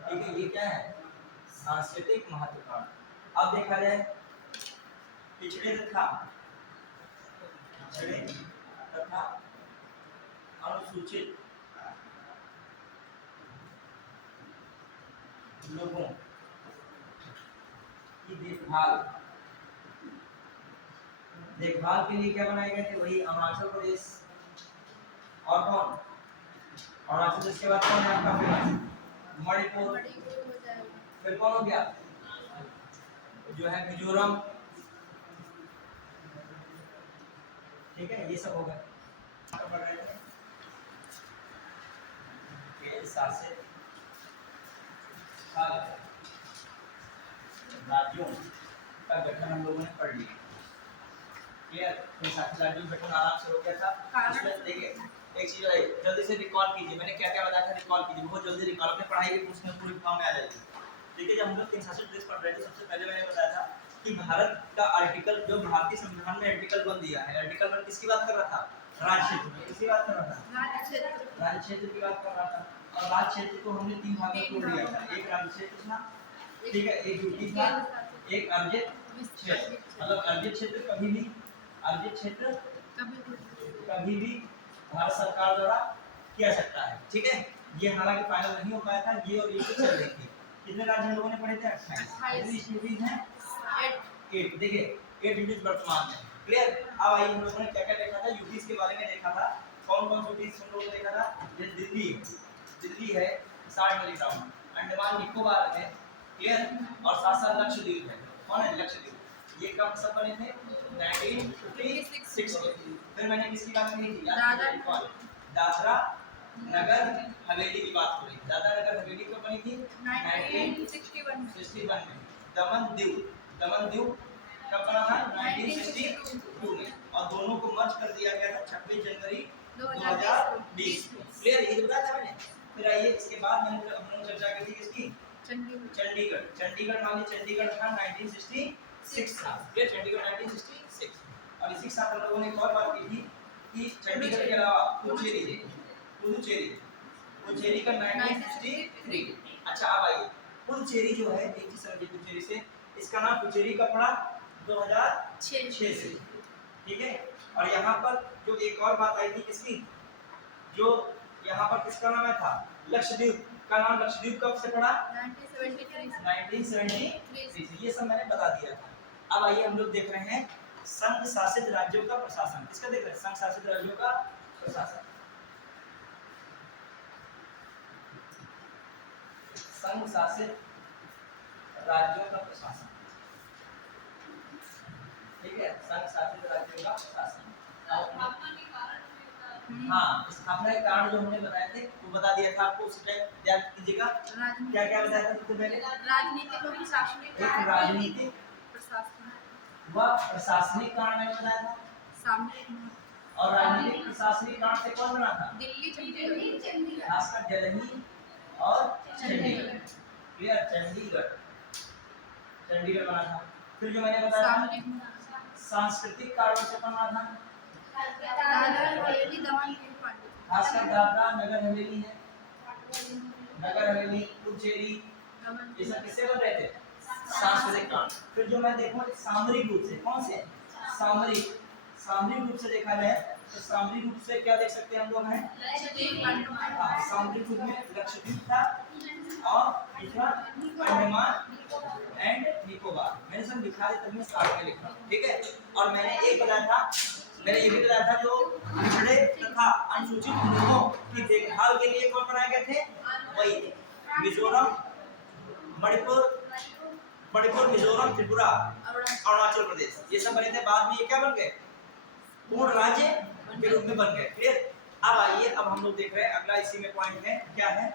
ठीक है। ये क्या है, सांस्कृतिक महत्वकांड। अब देखा जाए पिछड़े तथा अनुसूचित लोगों की देखभाल के लिए क्या बनाए गए थे, वही अरुणाचल प्रदेश। और कौन, अरुणाचल प्रदेश के बाद कौन है आपका फेमस, मणिपुर। फिर कौन हो गया, जो है मिजोरम, ठीक है। ये सब हो गए शासित राज्यों का गठन हम लोगों ने पढ़ लिया, क्लियर। शासित राज्यों का गठन आराम से हो गया था। इसमें देखिए एक चीज है, जल्दी से रिकॉल कीजिए, मैंने क्या क्या बताया था, रिकॉल कीजिए, बहुत जल्दी रिकॉल, अपने पढ़ाई के पूछने पूरी फॉर्म में आ जाएगी। देखिए जब हम लोग केंद्र शासित प्रदेश पढ़ रहे थे, सबसे पहले मैंने बताया था कि भारत का आर्टिकल, जो भारतीय संविधान में आर्टिकल 1 दिया है, आर्टिकल 1 किसकी बात कर रहा था, राज्य क्षेत्र, किसकी बात कर रहा था, राज्य क्षेत्र की बात कर रहा था। और राज्य क्षेत्र को हमने 3 भागों में तोड़ दिया था, एक राज्य क्षेत्र था, ठीक है, एक यूटी था, एक अर्जित क्षेत्र। मतलब अर्जित क्षेत्र कभी भी, अर्जित क्षेत्र कभी भी भारत सरकार द्वारा किया सकता है, ठीक है। ये हालांकि फाइनल नहीं हो पाया था, ये और ये तो चल रही थी। कितने राज्य हम लोगों ने पढ़े थे, 28 यूटीज हैं, 8, देखिए 8 यूटीज वर्तमान में, क्लियर। अब आइए हम लोगों ने क्या क्या देखा था, यूटीज के बारे में देखा था, कौन कौन सी यूटीज हम लोगों ने देखा था, ये दिल्ली है 60 मिली टाउन, अंडमान निकोबार है, क्लियर, और साथ साथ लक्षद्वीप है, कौन है, लक्षद्वीप। ये कब सब बने थे, 1956 में। फिर मैंने किसकी बात कही थी, दादरा नगर हवेली की बात करी। दादरा नगर हवेली कब बनी थी, 1961 में। दमन दीव कब बना था, 1962 में। और दोनों को मर्ज कर दिया गया था 26 जनवरी 2020 में, क्लियर। ये तो बताया था मैंने। फिर आइए इसके बाद हम लोग चर्चा की थी किसकी, चंडीगढ़ मानी, चंडीगढ़ था 1966 था, क्लियर, चंडीगढ़ 1966। और इसी के साथ हम लोगों ने एक और बात की थी कि चंडीगढ़ के अलावा पुडुचेरी का 1963। अच्छा अब आइए पुडुचेरी जो है, एक चीज समझिए, पुडुचेरी से इसका नाम पुडुचेरी का पड़ा 2006 से, ठीक है। और यहाँ पर जो एक और बात आई थी किसकी, जो यहाँ पर किसका नाम है था, लक्षद्वीप का नाम, लक्षद्वीप कब से पड़ा, 1973। ये सब मैंने बता दिया था। अब आइए हम लोग देख रहे हैं संघ शासित राज्यों का प्रशासन, किसका देख रहे हैं, संघ शासित राज्यों का प्रशासन। संघ शासित राज्यों का प्रशासन, ठीक है, संघ शासित राज्यों का प्रशासन। हाँ, स्थापना के कारण जो हमने बताए थे वो बता दिया था आपको, उस टाइम याद कीजिएगा। क्या क्या बताया था सबसे पहले, राजनीतिक और प्रशासनिक, एक राजनीतिक व प्रशासनिक कारण मैंने बताया था, और राजनीतिक प्रशासनिक कारण से कौन बना था, दिल्ली, चंडीगढ़, खासकर दिल्ली और चंडीगढ़, क्लियर, चंडीगढ़ बना था। फिर जो मैंने बताया सांस्कृतिक कारणों से बना था, खासकर दादरा नगर हवेली है, नगर हवेली, पुडुचेरी, ये सब किससे बन रहे थे, सांस्कृतिक कांड। फिर जो मैं देखूं सामरिक रूप से, कौन से सामरिक, सामरिक रूप से देखा जाए तो सामरिक रूप से क्या देख सकते हैं हम लोग हैं, हाँ सामरिक रूप में लक्षद्वीप था और दूसरा अंडमान एंड निकोबार। मैंने सब लिखा है तब मैं साथ में लिख रहा हूँ, ठीक है। और मैंने एक बताया था, मैंने ये भी बताया था जो पिछड़े तथा अनुसूचित लोगों की देखभाल के लिए कौन बनाए गए थे, वही मिजोरम, मणिपुर मिजोरम त्रिपुरा अरुणाचल प्रदेश, ये सब बने थे। बाद में ये क्या बन गए, पूर्ण राज्य के रूप में बन गए। क्लियर। अब आइए, अब हम लोग देख रहे हैं अगला, इसी में पॉइंट है, क्या है,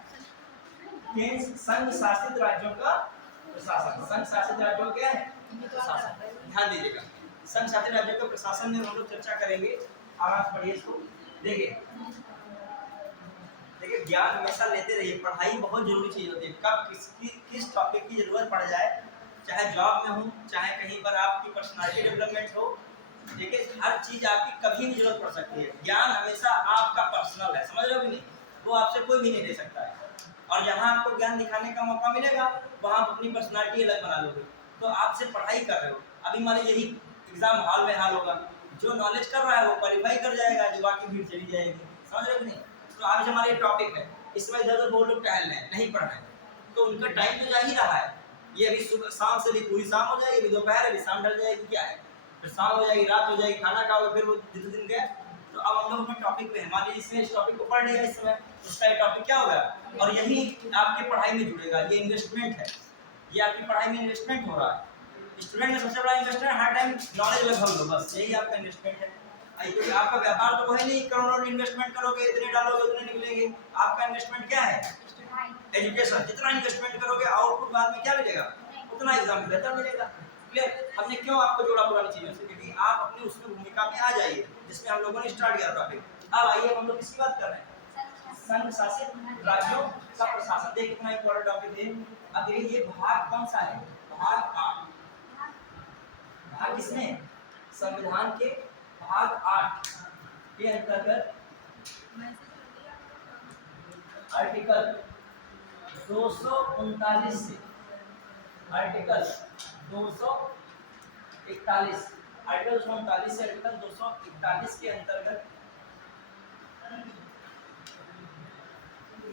संघ शासित राज्यों का प्रशासन। संघ शासित राज्यों क्या है, प्रशासन। ध्यान दीजिएगा, संघ शासित राज्यों के प्रशासन में हम लोग चर्चा करेंगे। आराम से पढ़िए इसको। देखिए देखिए, ज्ञान हमेशा लेते रहिए, पढ़ाई बहुत जरूरी चीज होती है। कब किस टॉपिक की जरूरत पड़ जाए, चाहे जॉब में हो, चाहे कहीं पर आपकी पर्सनालिटी डेवलपमेंट हो, देखिए हर चीज आपकी कभी भी जरूरत पड़ सकती है। ज्ञान हमेशा आपका पर्सनल है, समझ रहे हो कि नहीं, वो आपसे कोई भी नहीं दे सकता है। और जहाँ आपको ज्ञान दिखाने का मौका मिलेगा वहाँ आप अपनी पर्सनालिटी अलग बना लोगे। तो आपसे पढ़ाई कर रहे हो, अभी मान लीजिए यही एग्जाम हॉल में हाल होगा, जो नॉलेज कर रहा है वो क्वालिफाई कर जाएगा, जो बाकी भीड़ चली जाएगी, समझ रहे हो कि नहीं। तो आज हमारा ये टॉपिक है, इसमें इधर उधर बहुत लोग टहल रहे हैं, नहीं पढ़ रहे हैं, तो उनका टाइम तो जा ही रहा है। ये अभी सुबह शाम से पूरी शाम हो जाएगी, अभी दोपहर अभी शाम ढल जाएगी, क्या है, फिर शाम हो जाएगी, रात हो जाएगी, खाना खाओगे, फिर वो दिन गए। तो अब हम लोग अपने टॉपिक पे हैं, मान लीजिए इसमें इस टॉपिक को पढ़ लिया इस समय, उसका ये टॉपिक क्या होगा, और यही आपकी पढ़ाई में जुड़ेगा। ये इन्वेस्टमेंट है, ये आपकी पढ़ाई में इन्वेस्टमेंट हो रहा है। स्टूडेंट का सबसे बड़ा इन्वेस्टमेंट हर टाइम नॉलेज लगभग लो, बस यही आपका इन्वेस्टमेंट है। क्योंकि आपका व्यापार तो है नहीं करोड़ों इन्वेस्टमेंट करोगे, इतने डालोगे उतने निकलेंगे। आपका इन्वेस्टमेंट क्या है, एजुकेशन। जितना इन्वेस्टमेंट करोगे आउटपुट बाद में क्या मिलेगा, उतना एग्जाम में बेहतर मिलेगा। क्लियर। हमने क्यों आपको जोड़ा पुरानी चीजों से, क्योंकि आप अपनी उसमें भूमिका में आ जाइए, जिसमें हम लोगों ने स्टार्ट किया टॉपिक। अब आइए हम लोग किसकी बात कर रहे हैं, संघ शासित राज्यों का प्रशासन। देखिए कितना इंपॉर्टेंट टॉपिक है। अब देखिए ये भाग कौन सा है, भाग 8। भाग किसमें, संविधान के भाग 8 के अंतर्गत आर्टिकल 239 से आर्टिकल 241, आर्टिकल 239 से आर्टिकल 241 के अंतर्गत,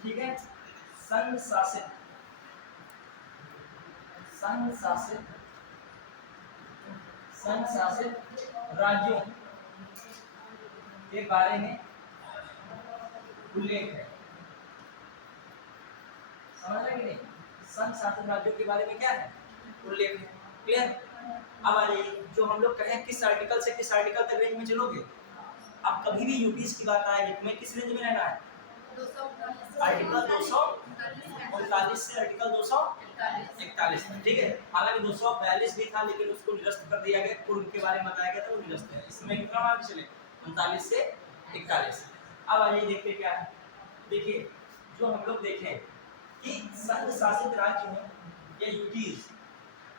ठीक है, संघ शासित राज्यों के बारे में उल्लेख है। समझ रहे कि नहीं, संघ शासित राज्यों के बारे में क्या है, उल्लेख है। क्लियर। अब आ जाइए, जो हम लोग कहें किस आर्टिकल से किस आर्टिकल तक रेंज में चलोगे। अब कभी भी यूपीएस की बात आएगी तुम्हें किस रेंज में रहना है, आर्टिकल 239 से आर्टिकल 241, ठीक है। हालांकि 242 भी था लेकिन उसको निरस्त कर दिया गया, पूर्व के बारे में बताया गया था, वो निरस्त है। इसमें कितना मार्क चले, 39 से 41। अब आइए देखते क्या है। देखिए जो हम लोग देखें कि संघ शासित राज्य हो या यूटीज,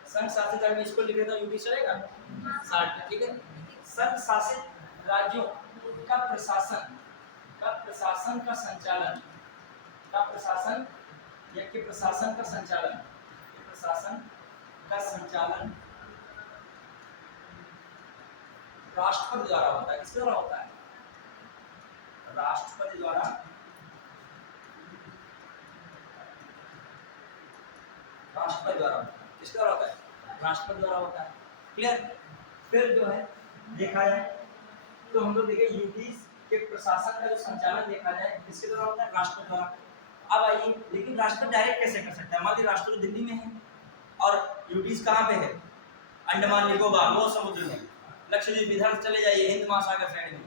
संघ शासित राज्य में इसको लिखे तो यूटी चलेगा 60, ठीक है। संघ शासित राज्यों का प्रशासन का संचालन, प्रशासन का संचालन राष्ट्रपति द्वारा होता है। किसके द्वारा होता है, राष्ट्रपति द्वारा। राष्ट्रपति द्वारा किसके द्वारा होता है, राष्ट्रपति द्वारा होता है। क्लियर। फिर जो है देखा जाए तो हम लोग देखें यूटीज के प्रशासन का जो संचालन देखा जाए किसके द्वारा होता है, राष्ट्रपति द्वारा। अब आइए, लेकिन राष्ट्रपति डायरेक्ट कैसे कर सकता है, मान लीजिए राष्ट्रपति दिल्ली में है और यूटीज कहाँ पे है, अंडमान निकोबार, वो समुद्र में, लक्षद्वीप इधर चले जाइए हिंद महासागर साइड में,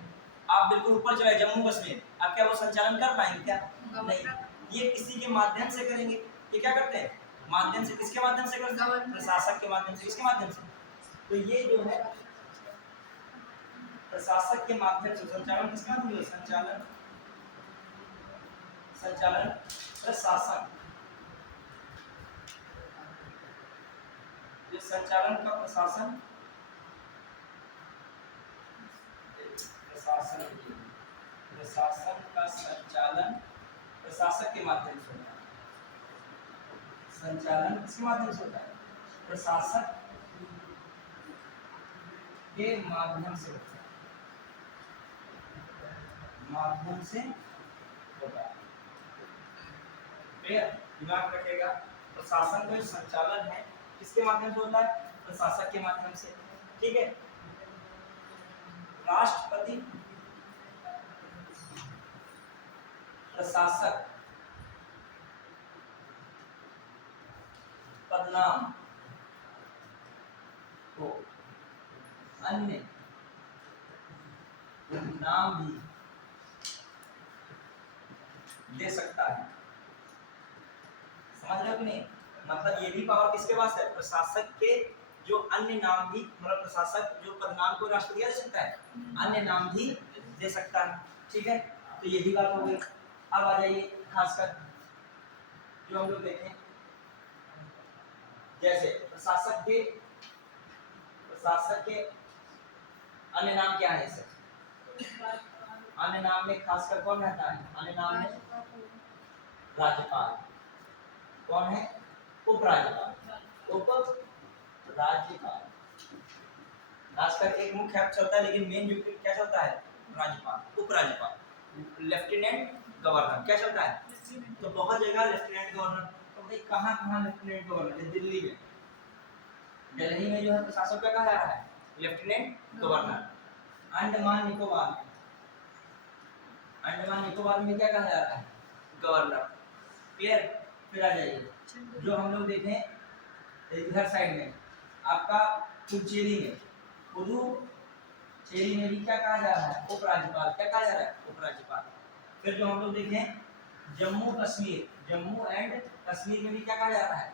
आप बिल्कुल ऊपर चले जम्मू कश्मीर, आप क्या वो संचालन कर पाएंगे क्या, नहीं। ये किसी के माध्यम से करेंगे। ये क्या करते हैं, माध्यम से, किसके माध्यम से करते हैं, प्रशासक के माध्यम से। किसके माध्यम से, तो ये जो है प्रशासक के माध्यम से संचालन, किसका माध्यम से, संचालन प्रशासन, ये संचालन का प्रशासन का संचालन प्रशासक के माध्यम से होता है। संचालन किसके माध्यम से होता है, प्रशासक के माध्यम से होता है, माध्यम से होता है। क्लियर? दिमाग रखेगा, प्रशासन का जो संचालन है किसके माध्यम से होता है? प्रशासक के माध्यम से। ठीक है। राष्ट्रपति प्रशासक पदनाम को अन्य नाम भी दे सकता है। समझ रहे हो कि नहीं? मतलब ये भी पावर किसके पास है? प्रशासक के जो अन्य नाम भी, मतलब प्रशासक जो पदनाम को राष्ट्रपति दे सकता है, अन्य नाम भी दे सकता है। ठीक है, तो ये भी बात हो गई। अब आ जाइए खासकर जो हम लोग देखें, जैसे प्रशासक के अन्य नाम क्या है? इसे अन्य नाम में खासकर कौन रहता है? अन्य नाम में राज्यपाल। कौन है? उपराज्यपाल। उपराज्यपाल खासकर एक मुख्य अक्षर चलता है, लेकिन मेन जो क्या चलता है? राज्यपाल, उपराज्यपाल। लेफ्टिनेंट गवर्नर क्या चलता है? तो बहुत जगह लेफ्टिनेंट गवर्नर, तो भाई कहाँ लेफ्टिनेंट गवर्नर? दिल्ली में, दिल्ली में जो है प्रशासक क्या कहा जा रहा है? Lieutenant governor. अंडमान निकोबार में, अंडमान निकोबार में क्या कहा जा रहा है? गवर्नर। क्लियर? फिर आ जाइए जो हम लोग देखें इधर साइड में आपका पुडुचेरी में, पुडुचेरी में भी क्या कहा जा रहा है? उपराज्यपाल। क्या कहा जा रहा है? उपराज्यपाल। फिर जो हम लोग देखें जम्मू कश्मीर, जम्मू एंड कश्मीर में भी क्या कहा जा रहा है?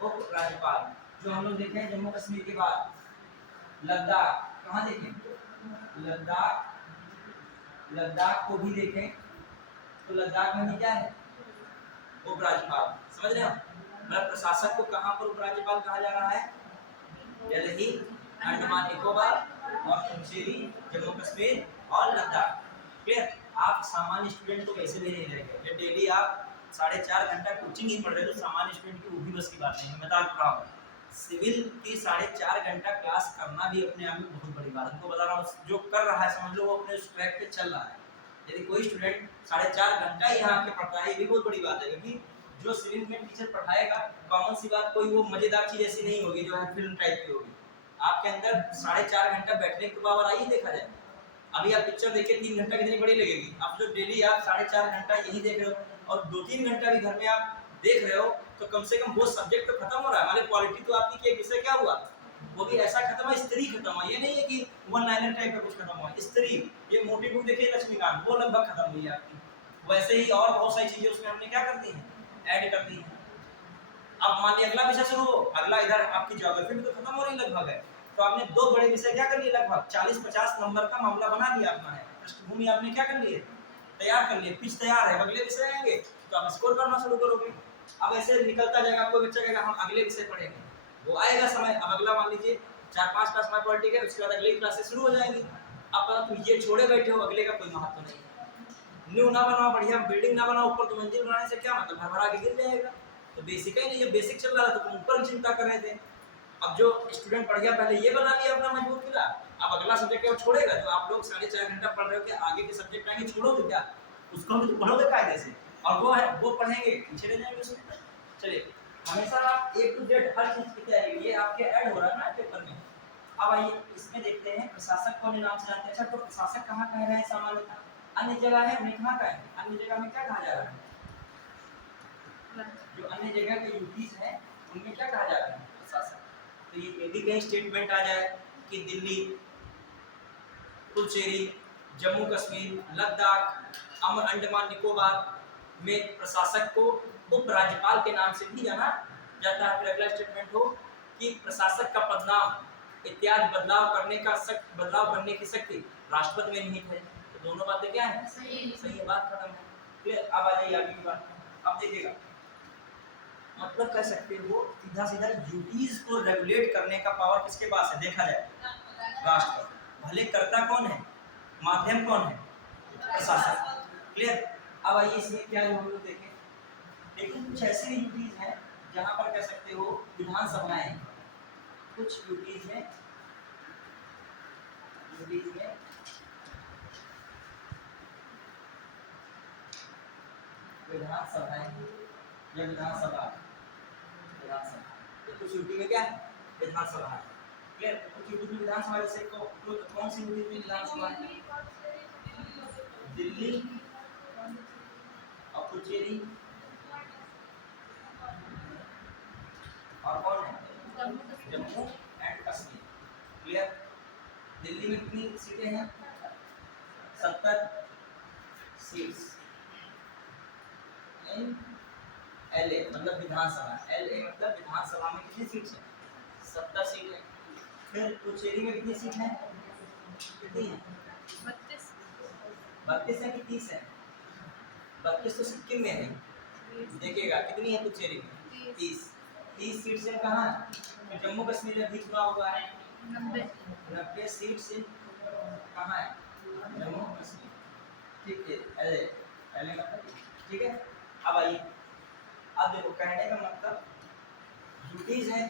उपराज्यपाल। जो हम लोग देखें जम्मू कश्मीर के बाद लद्दाख, कहाँ देखें? लद्दाख को भी देखें तो लद्दाख में भी क्या है? उपराज्यपाल। समझ रहे हो? मतलब प्रशासक को कहाँ पर उपराज्यपाल कहा जा रहा है? दिल्ली, अंडमान निकोबार और पुडुचेरी, जम्मू कश्मीर और लद्दाख। क्लियर? आप सामान्य स्टूडेंट को वैसे भी नहीं रहेंगे, ये डेली आप 4.5 घंटा कोचिंग ही पढ़ रहे हो, तो सामान्य स्टूडेंट की वो भी बस की बात नहीं है। मैं बता रहा हूँ, सिविल की 4.5 घंटा क्लास करना भी अपने आप में बहुत बड़ी बात है। उनको बता रहा हूँ, जो कर रहा है समझ लो वो अपने उस ट्रैक पे चल रहा है। यदि कोई स्टूडेंट 4.5 घंटा यहाँ आके पढ़ता है, ये भी बहुत बड़ी बात है, क्योंकि जो सिविल में टीचर पढ़ाएगा, कॉमन सी बात, कोई वो मजेदार चीज ऐसी नहीं होगी जो है फिल्म टाइप की होगी। आपके अंदर 4.5 घंटा बैठने की पावर आई, देखा जाए। अभी आप पिक्चर देखिए 3 घंटा कितनी बड़ी लगेगी। अब जो डेली आप 4.5 घंटा यही देख रहे हो और 2-3 घंटा भी घर में आप देख रहे हो, तो कम से कम वो सब्जेक्ट तो खत्म हो रहा है। हमारे पॉलिटी तो आपकी कि एक विषय क्या हुआ, वो भी ऐसा खत्म है, स्त्री खत्म हुआ। ये नहीं है कि वन लाइनर टाइप का कुछ खत्म हुआ। स्त्री, ये मोटी बुक देखिए लक्ष्मीकांत, वो लगभग खत्म हुई है आपकी। वैसे ही और बहुत सारी चीजें उसमें हमने क्या कर दी है? ऐड कर दी है। अब मान लीजिए अगला विषय शुरू हो, अगला इधर आपकी ज्योग्राफी में तो खत्म हो रही लगभग है, तो आपने 2 बड़े विषय क्या कर लिए? लगभग 40-50 नंबर का मामला बना लिया अपना है। पृष्ठभूमि आपने क्या कर लिए? तैयार कर लिए, पिच तैयार है। अगले विषय आएंगे तो आप स्कोर करना शुरू करोगे। अब ऐसे निकलता जाएगा, कोई बच्चा कहेगा हम अगले विषय पढ़ेंगे, वो आएगा समय। अब अगला मान लीजिए 4-5 क्लास में पॉलिटिकल है, उसके बाद अगली क्लासेस शुरू हो जाएंगी। अब तुम ये छोड़े बैठे हो, अगले का कोई महत्व नहीं है। न्यू ना बनाओ, बढ़िया बिल्डिंग ना बनाओ, ऊपर 2 मंजिल बनाने से क्या मतलब? भरभरा के गिर जाएगा। तो बेसिक ही नहीं, जब बेसिक चल रहा था तो तुम ऊपर चिंता कर रहे थे। अब जो स्टूडेंट पढ़ गया पहले ये बना लिया अपना मजबूत किला, अब अगला सब्जेक्ट वो छोड़ेगा, तो आप लोग 4.5 घंटा पढ़ रहे हो कि आगे के सब्जेक्ट आएंगे, छोड़ोगे क्या? उसको भी तो पढ़ोगे कायदे से, और वो है वो पढ़ेंगे, पीछे रह जाएंगे उसमें। चलिए, हमेशा आप A to Z हर चीज की तैयारी, ये आपके ऐड हो रहा है ना पेपर में। अब आइए इसमें देखते हैं प्रशासक को नाम से जानते हैं। अच्छा, तो प्रशासक कहाँ कह रहे हैं? सामान्यतः अन्य जगह है, उन्हें कहाँ का है? अन्य जगह में क्या कहा जा रहा है? जो अन्य जगह के यूपीज हैं उनमें क्या कहा जा रहा है? प्रशासक। तो ये भी कहीं स्टेटमेंट आ जाए कि दिल्ली, पुडुचेरी, जम्मू कश्मीर, लद्दाख, अंडमान निकोबार में प्रशासक को उपराज्यपाल के नाम से भी जाना जाता है। फिर अगला स्टेटमेंट हो कि प्रशासक का पदनाम इत्यादि बदलाव करने की शक्ति राष्ट्रपति में निहित है। तो दोनों बातें क्या है? सही है, बात खत्म है। फिर अब आ जाइए आगे की बात। अब देखिएगा, मतलब कह सकते हो सीधा सीधा ड्यूटीज को रेगुलेट करने का पावर किसके पास है? देखा जाए राष्ट्रपति। भले करता कौन है, माध्यम कौन है? प्रशासक। क्लियर? अब आइए इसमें क्या जो हम लोग देखें, लेकिन कुछ ऐसी ड्यूटीज हैं यहाँ पर कह सकते हो विधानसभाएं, कुछ यूटीज में विधानसभाएं या विधानसभा तो कुछ यूटी में क्या है विधानसभा है। क्लियर? कुछ यूटी में विधानसभा जैसे कौन सी यूटी में विधानसभा है? दिल्ली और पुचेरी और कौन है? जम्मू एंड कश्मीर। क्लियर? दिल्ली में कितनी सीटें हैं? 70 सीट्स इन एलए मतलब विधानसभा। एलए मतलब विधानसभा में कितनी सीट्स हैं? 70 सीट है। फिर पुचेरी में कितनी सीट है? कितनी है? 32 है कि 30 है? 32 तो सिक्किम में है। देखिएगा कितनी है पुचेरी में? 30 सीट से कहाँ है? तो जम्मू कश्मीर में भी चुनाव हुआ है 90 सीट से कहाँ है? जम्मू कश्मीर। ठीक है एलए मतलब ठीक है। अब आइए अब देखो कहने का मतलब यूटीज है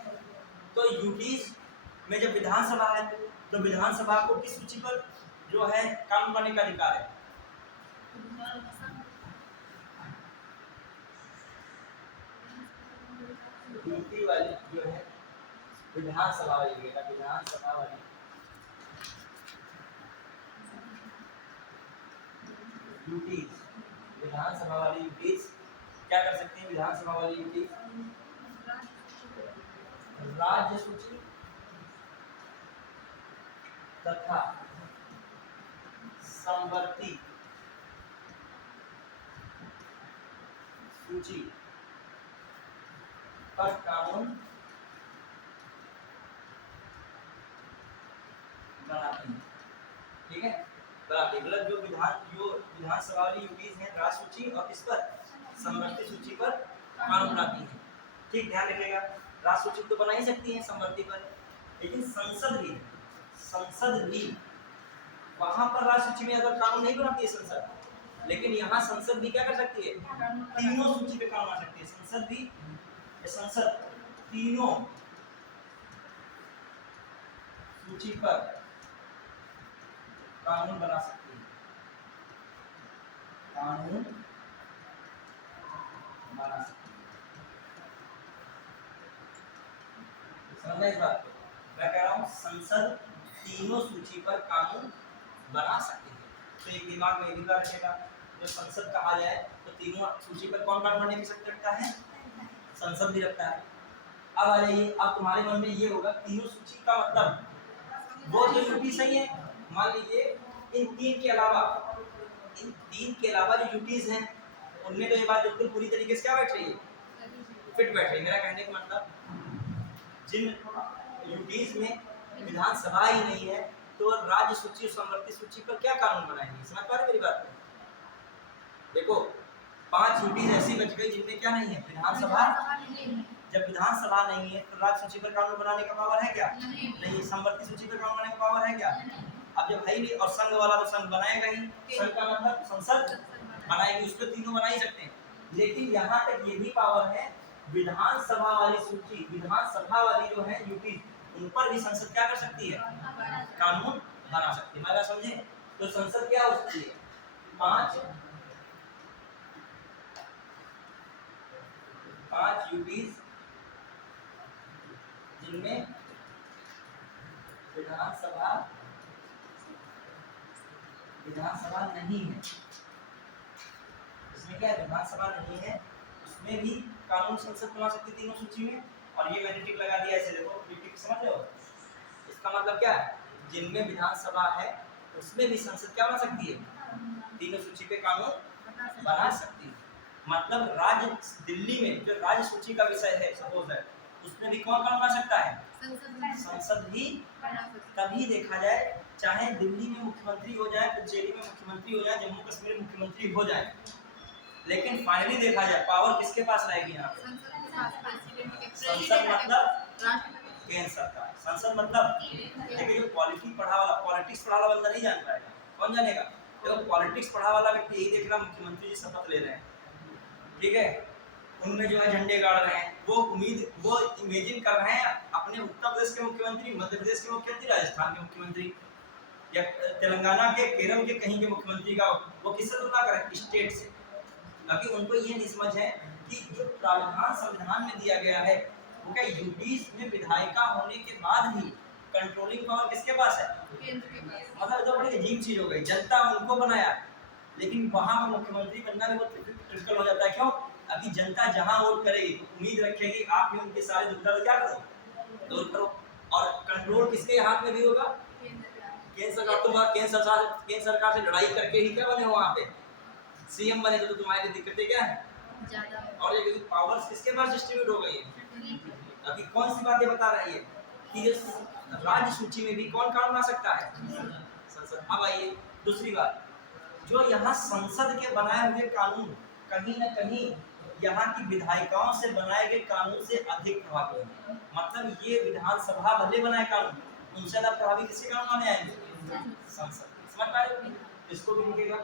तो यूटीज में जब विधानसभा है तो विधानसभा को किस सूची पर जो है कानून बनाने का अधिकार है? यूटी वाली जो है विधानसभा वाली यूटीज विधानसभा वाली यूटीज क्या कर सकते हैं? विधानसभा वाली यूटीज राज्य सूची तथा समवर्ती सूची पर कानून बनाते हैं। ठीक है? बनाते मतलब जो विधानसभा वाली यूटीज हैं राज्य सूची और किस पर? समवर्ती सूची पर कानून बनाती हैं। ठीक ध्यान रखिएगा राज्य सूची तो बना ही सकती है समवर्ती पर, लेकिन संसद भी वहां पर राज्य सूची में अगर कानून नहीं बनाती है संसद, लेकिन यहाँ संसद भी क्या कर सकती है? तीनों सूची पे कानून आ सकती है। संसद तीनों सूची पर कानून बना सकती है। समझना इस बात को? मैं कह रहा हूँ संसद तीनों सूची पर कानून बना सकती है। तो एक दिमाग में ये भी रखेगा जब संसद कहा जाए तो तीनों सूची पर कौन कानून बनाने की शक्ति रखता है? संसद भी रखता है। अब आ जाइए अब तुम्हारे मन में ये होगा तीनों सूची का मतलब वो जो यूटी सही है। मान लीजिए इन तीन के अलावा जो यूटीज हैं उनमें तो ये बात बिल्कुल पूरी तरीके से क्या बैठ रही है? फिट बैठ रही है। मेरा कहने का मतलब जिन यूटीज में विधानसभा ही नहीं है तो राज्य सूची और समवर्ती सूची पर क्या कानून बनाएंगे? समझ पा रहे मेरी बात? देखो 5 यूटीज ऐसी बच गई जिनमें क्या नहीं है? विधानसभा। जब विधानसभा नहीं है तो राज्य सूची पर कानून बनाने का पावर है क्या? नहीं। समवर्ती सूची पर कानून बनाने का पावर है क्या? अब जब है ही नहीं और संघ वाला तो संघ बनाएगा ही। संघ का मतलब संसद बनाएगी, उस पर तीनों बना ही सकते हैं। लेकिन यहाँ तक ये भी पावर है विधानसभा वाली सूची, विधानसभा वाली जो है यूटी उन पर भी संसद क्या कर सकती है? कानून बना सकती है। मैं समझे? तो संसद क्या हो सकती है? 5 यूटीज जिनमें विधानसभा नहीं है। इसमें क्या है? विधानसभा नहीं है, उसमें भी कानून संसद बना सकती है तीनों सूची में। और ये मैंने टिक लगा दिया ऐसे, देखो टिक समझ रहे हो? इसका मतलब क्या है? जिनमें विधानसभा है उसमें भी संसद क्या बना सकती है? तीनों सूची पे कानून बना सकती है। मतलब राज्य दिल्ली में जो राज्य सूची का विषय है सपोज है, उसमें भी कौन कानून बना सकता है? संसद भी। तभी देखा जाए चाहे दिल्ली में मुख्यमंत्री हो जाए, पुडुचेरी में मुख्यमंत्री हो जाए, जम्मू कश्मीर में मुख्यमंत्री हो जाए, लेकिन फाइनली देखा जाए पावर किसके पास रहेगी? यहाँ पे संसद मतलब केंद्र सरकार। संसद मतलब देखिए जो पॉलिटिक्स पढ़ा वाला बंदा नहीं जान पाएगा। कौन जानेगा? देखो पॉलिटिक्स पढ़ा वाला व्यक्ति यही देख रहा मुख्यमंत्री जी शपथ ले रहे हैं, ठीक है, उनमें जो है झंडे गाड़ रहे हैं, वो इमेजिन कर रहे हैं अपने उत्तर प्रदेश के मुख्यमंत्री, मध्य प्रदेश के मुख्यमंत्री, राजस्थान के मुख्यमंत्री या तेलंगाना के, केरल के कहीं के मुख्यमंत्री का वो किससे तुलना करें? स्टेट से। ताकि उनको ये नहीं समझ है कि जो प्रावधान संविधान में दिया गया है वो क्या यूपीज में विधायिका होने के बाद भी कंट्रोलिंग पावर किसके पास है? केंद्र के पास। मतलब तो बड़ी अजीब चीज हो गई, जनता उनको बनाया लेकिन वहां पर मुख्यमंत्री बनना भी बहुत क्रिटिकल हो जाता है। क्यों? अभी जनता जहां वोट करेगी तो उम्मीद रखेगी आप भी उनके सारे दुविधा क्या करो, दूर करो। और कंट्रोल किसके हाथ में भी होगा? केंद्र सरकार। तुम केंद्र सरकार से लड़ाई करके ही क्या बने हो वहां पे? सीएम बने तो तुम्हारी दिक्कतें क्या है? ज्यादा। और ये पावर्स किसके पास डिस्ट्रीब्यूट हो गई है? अभी कौन सी बातें बता रही है कि राज्य सूची में भी कौन कानून आ सकता है? संसद। अब आइए दूसरी बात, जो यहाँ संसद के बनाए हुए कानून कहीं न कहीं यहाँ की विधायिकाओं से बनाए गए कानून से अधिक प्रभावी है। मतलब ये विधानसभा भले बनाए कानून, उनसे ज्यादा प्रभावी किसके कानून माने आएंगे? संसद। समझ पा रहे हो? इसको भी लिखेगा।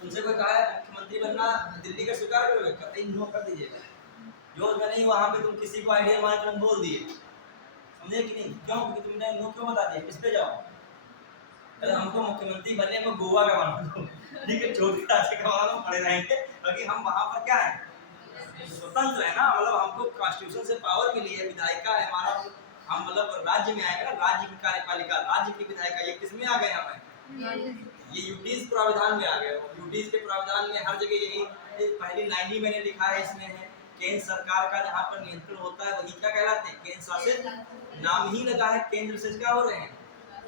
तुमसे कोई कहा है मुख्यमंत्री बनना दिल्ली का स्वीकार करोगे? कतई नो कर दीजिएगा। जो नहीं वहां पे तुम किसी को आइडिया मार तुम बोल दिए, समझे कि नहीं? क्यों? क्योंकि तुमने नो क्यों बता दिया? किस पे जाओ? अरे हमको मुख्यमंत्री बनने में गोवा का बना दो, ठीक है, छोटी राज्य का बना दो, पड़े रहेंगे। क्योंकि हम वहां पर क्या है, स्वतंत्र है ना, मतलब हमको कॉन्स्टिट्यूशन से पावर मिली है, विधायिका है हमारा, हम मतलब राज्य में आएगा, राज्य की कार्यपालिका, राज्य की विधायिका, ये किस में आ गए हमें? ये यूटीज प्रावधान में आ गए। यूटीज के प्रावधान में हर जगह यही पहली लाइन ही मैंने लिखा है इसमें है, केंद्र सरकार का जहाँ पर नियंत्रण होता है वही क्या कहलाते हैं? केंद्र शासित। नाम ही लगा है, केंद्र से क्या हो रहे हैं?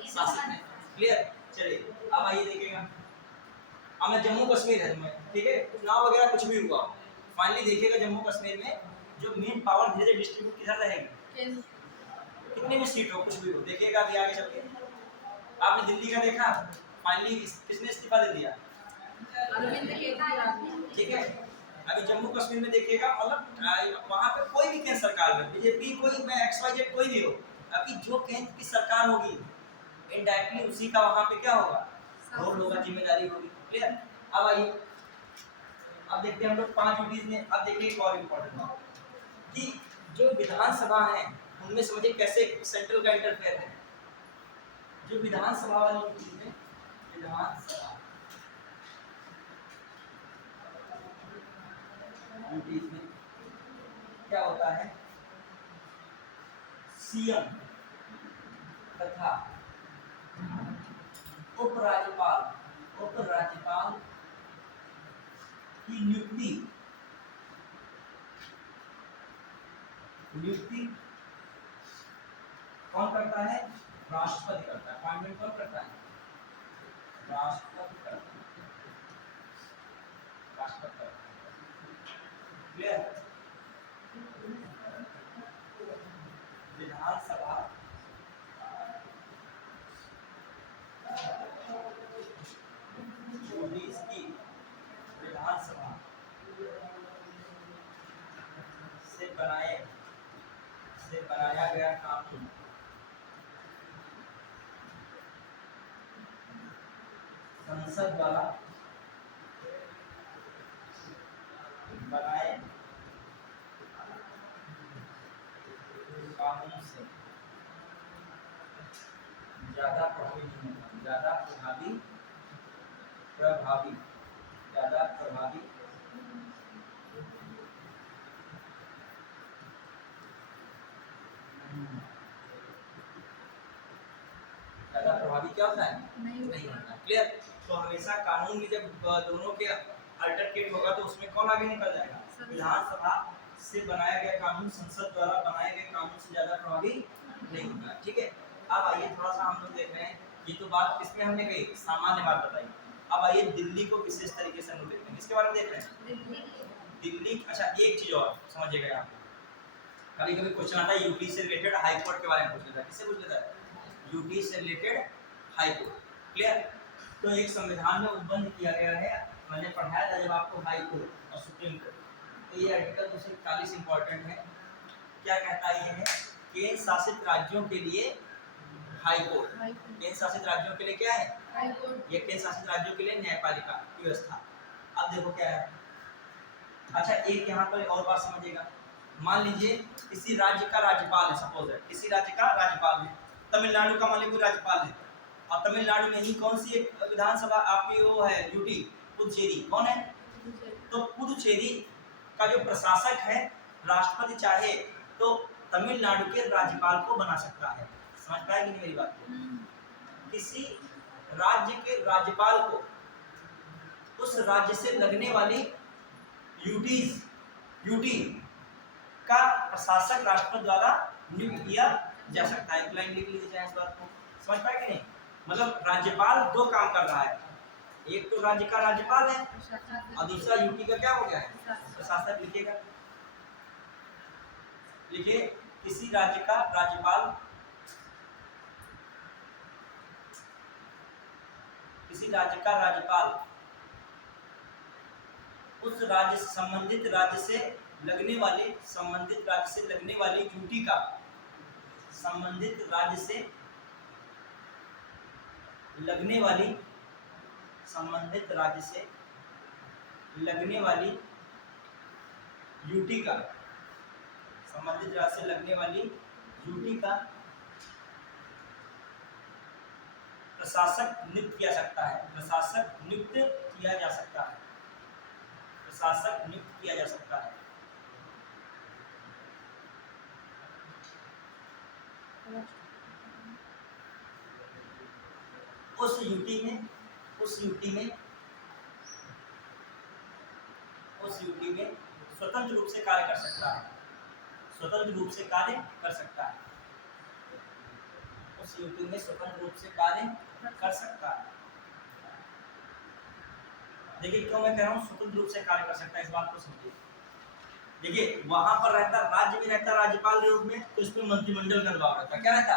शासित है। क्लियर? चलिए अब आइए देखिएगा, अब मैं जम्मू कश्मीर है में, ठीक है, चुनाव वगैरह कुछ भी हुआ, फाइनली देखिएगा जम्मू कश्मीर में जो मेन पावर धीरे धीरे डिस्ट्रीब्यूट किधर रहेगी? कितने भी सीट हो, कुछ भी हो, देखिएगा अभी आगे चल के। आपने दिल्ली का देखा, फाइनली किसने इस्तीफा दे दिया? ठीक है। अभी जम्मू कश्मीर में देखिएगा, मतलब वहाँ पे कोई भी केंद्र सरकार में, बीजेपी कोई में XYZ कोई भी हो, अभी जो केंद्र की सरकार होगी इनडायरेक्टली उसी का वहाँ पे क्या होगा? रोल होगा, जिम्मेदारी होगी। क्लियर? अब आइए, अब देखते हैं हम लोग 5 यूटीज में। अब देखिए एक और इम्पोर्टेंट बात कि जो विधानसभा है उनमें समझिए कैसे सेंट्रल का इंटरफेयर है। जो विधानसभा वाली यूटीज में, विधानसभा यूटीज में क्या होता है? सीएम तथा उपराज्यपाल की नियुक्ति कौन करता है? राष्ट्रपति करता है। अपॉइंटमेंट कौन करता है? राष्ट्रपति करता है। राष्ट्रपति करता है। क्लियर? विधानसभा की विधानसभा से बनाया गया कानून संसद द्वारा बनाए कानून से ज्यादा प्रभावी क्या होता है? नहीं होता। क्लियर? तो हमेशा कानून में जब दोनों के अल्टरनेट होगा तो उसमें कौन आगे निकल जाएगा? विधानसभा से बनाया गया कानून संसद द्वारा बनाए गए कानून से ज्यादा प्रभावी नहीं होता। ठीक है? अब आइए थोड़ा सा हम लोग देख रहे हैं, ये तो बात किसमें हमने कही? सामान्य बात बताई। अब आइए दिल्ली को विशेष तरीके से हम लोग देखते हैं। किसके बारे में देख रहे हैं? दिल्ली। अच्छा एक चीज और समझिएगा, यहाँ कभी कभी क्वेश्चन आता है यूपी से रिलेटेड हाई कोर्ट के बारे में पूछ लेता है। किससे पूछ लेता है? यूपी से रिलेटेड हाई कोर्ट। क्लियर? तो एक संविधान में उत्पन्न किया गया है, मैंने पढ़ाया था जब आपको हाई कोर्ट और सुप्रीम कोर्ट। तो ये आर्टिकल 241 इंपॉर्टेंट है। क्या कहता है? ये है केंद्र शासित राज्यों के लिए हाई कोर्ट। केंद्र शासित राज्यों के लिए क्या है? High court. ये केंद्र शासित राज्यों के लिए न्यायपालिका की व्यवस्था। अब देखो क्या है, अच्छा, एक यहाँ पर और बात समझिएगा। मान लीजिए किसी राज्य का राज्यपाल है, सपोज है किसी राज्य का राज्यपाल है, तमिलनाडु का मान लीजिए कोई राज्यपाल है, और तमिलनाडु में ही कौन सी एक विधानसभा आपकी वो है, यूटी, पुदुचेरी, कौन है? तो पुदुचेरी का जो प्रशासक है, राष्ट्रपति चाहे तो तमिलनाडु के राज्यपाल को बना सकता है। समझ पाए कि नहीं मेरी बात को? किसी राज्य के राज्यपाल को उस राज्य से लगने वाली यूटी का प्रशासक राष्ट्रपति द्वारा नियुक्त किया जा सकता है। लाइन लिख लीजिए चाहे इस बात को। समझ पाए कि नहीं? मतलब राज्यपाल दो काम कर रहा है, एक तो राज्य का राज्यपाल है और दूसरा यूटी का क्या हो गया है, प्रशासक। लिखिएगा, लिखिए किसी राज्य का राज्यपाल, किसी राज्य का राज्यपाल उस राज्य से संबंधित राज्य से लगने वाले यूटी का, संबंधित राज्य से लगने वाली यूटी का, संबंधित राज्य से लगने वाली यूटी का प्रशासक नियुक्त किया सकता है, प्रशासक नियुक्त किया जा सकता है, प्रशासक नियुक्त किया जा सकता है। उस यूटी में स्वतंत्र रूप से कार्य कर सकता है, स्वतंत्र रूप से कार्य कर सकता है, उस यूटी में स्वतंत्र रूप से कार्य कर सकता है। देखिए क्यों मैं कह रहा हूँ स्वतंत्र रूप से कार्य कर सकता है, इस बात को समझिए। देखिए वहां पर रहता, राज्य में रहता राज्यपाल के रूप में, तो इसमें मंत्रिमंडल का दबाव रहता, क्या रहता?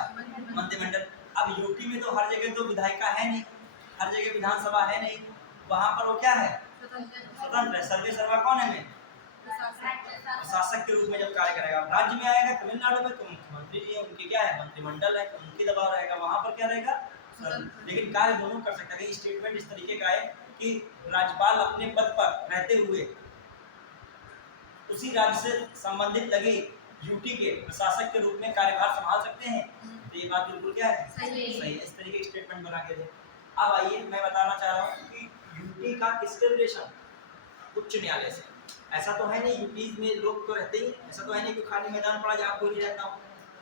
मंत्रिमंडल। अब यूटी में तो हर जगह तो विधायिका है नहीं, हर जगह विधानसभा है नहीं, वहां पर वो क्या है, स्वतंत्र है। सर्वे सर्वा कौन है में, प्रशासक के रूप में जब कार्य करेगा। राज्य में आएगा तमिलनाडु में तो मुख्यमंत्री जी है, उनके क्या है, मंत्रिमंडल है, उनकी दबाव रहेगा, वहां पर क्या रहेगा, लेकिन कार्य दोनों कर सकता है। ये स्टेटमेंट इस तरीके का है कि राज्यपाल अपने पद पर रहते हुए उसी राज्य से संबंधित लगे यूटी के प्रशासक के रूप में कार्यभार संभाल सकते हैं। तो ये बात बिल्कुल क्या है, सही है। इस तरीके की स्टेटमेंट बना के दे। अब आइए मैं बताना चाह रहा हूँ कि यूटी का किससे रिलेशन, उच्च न्यायालय से। ऐसा तो है नहीं यूपीज में लोग तो रहते ही, ऐसा तो है नहीं कि खाली मैदान पड़ा जहाँ कोई नहीं रहता हो,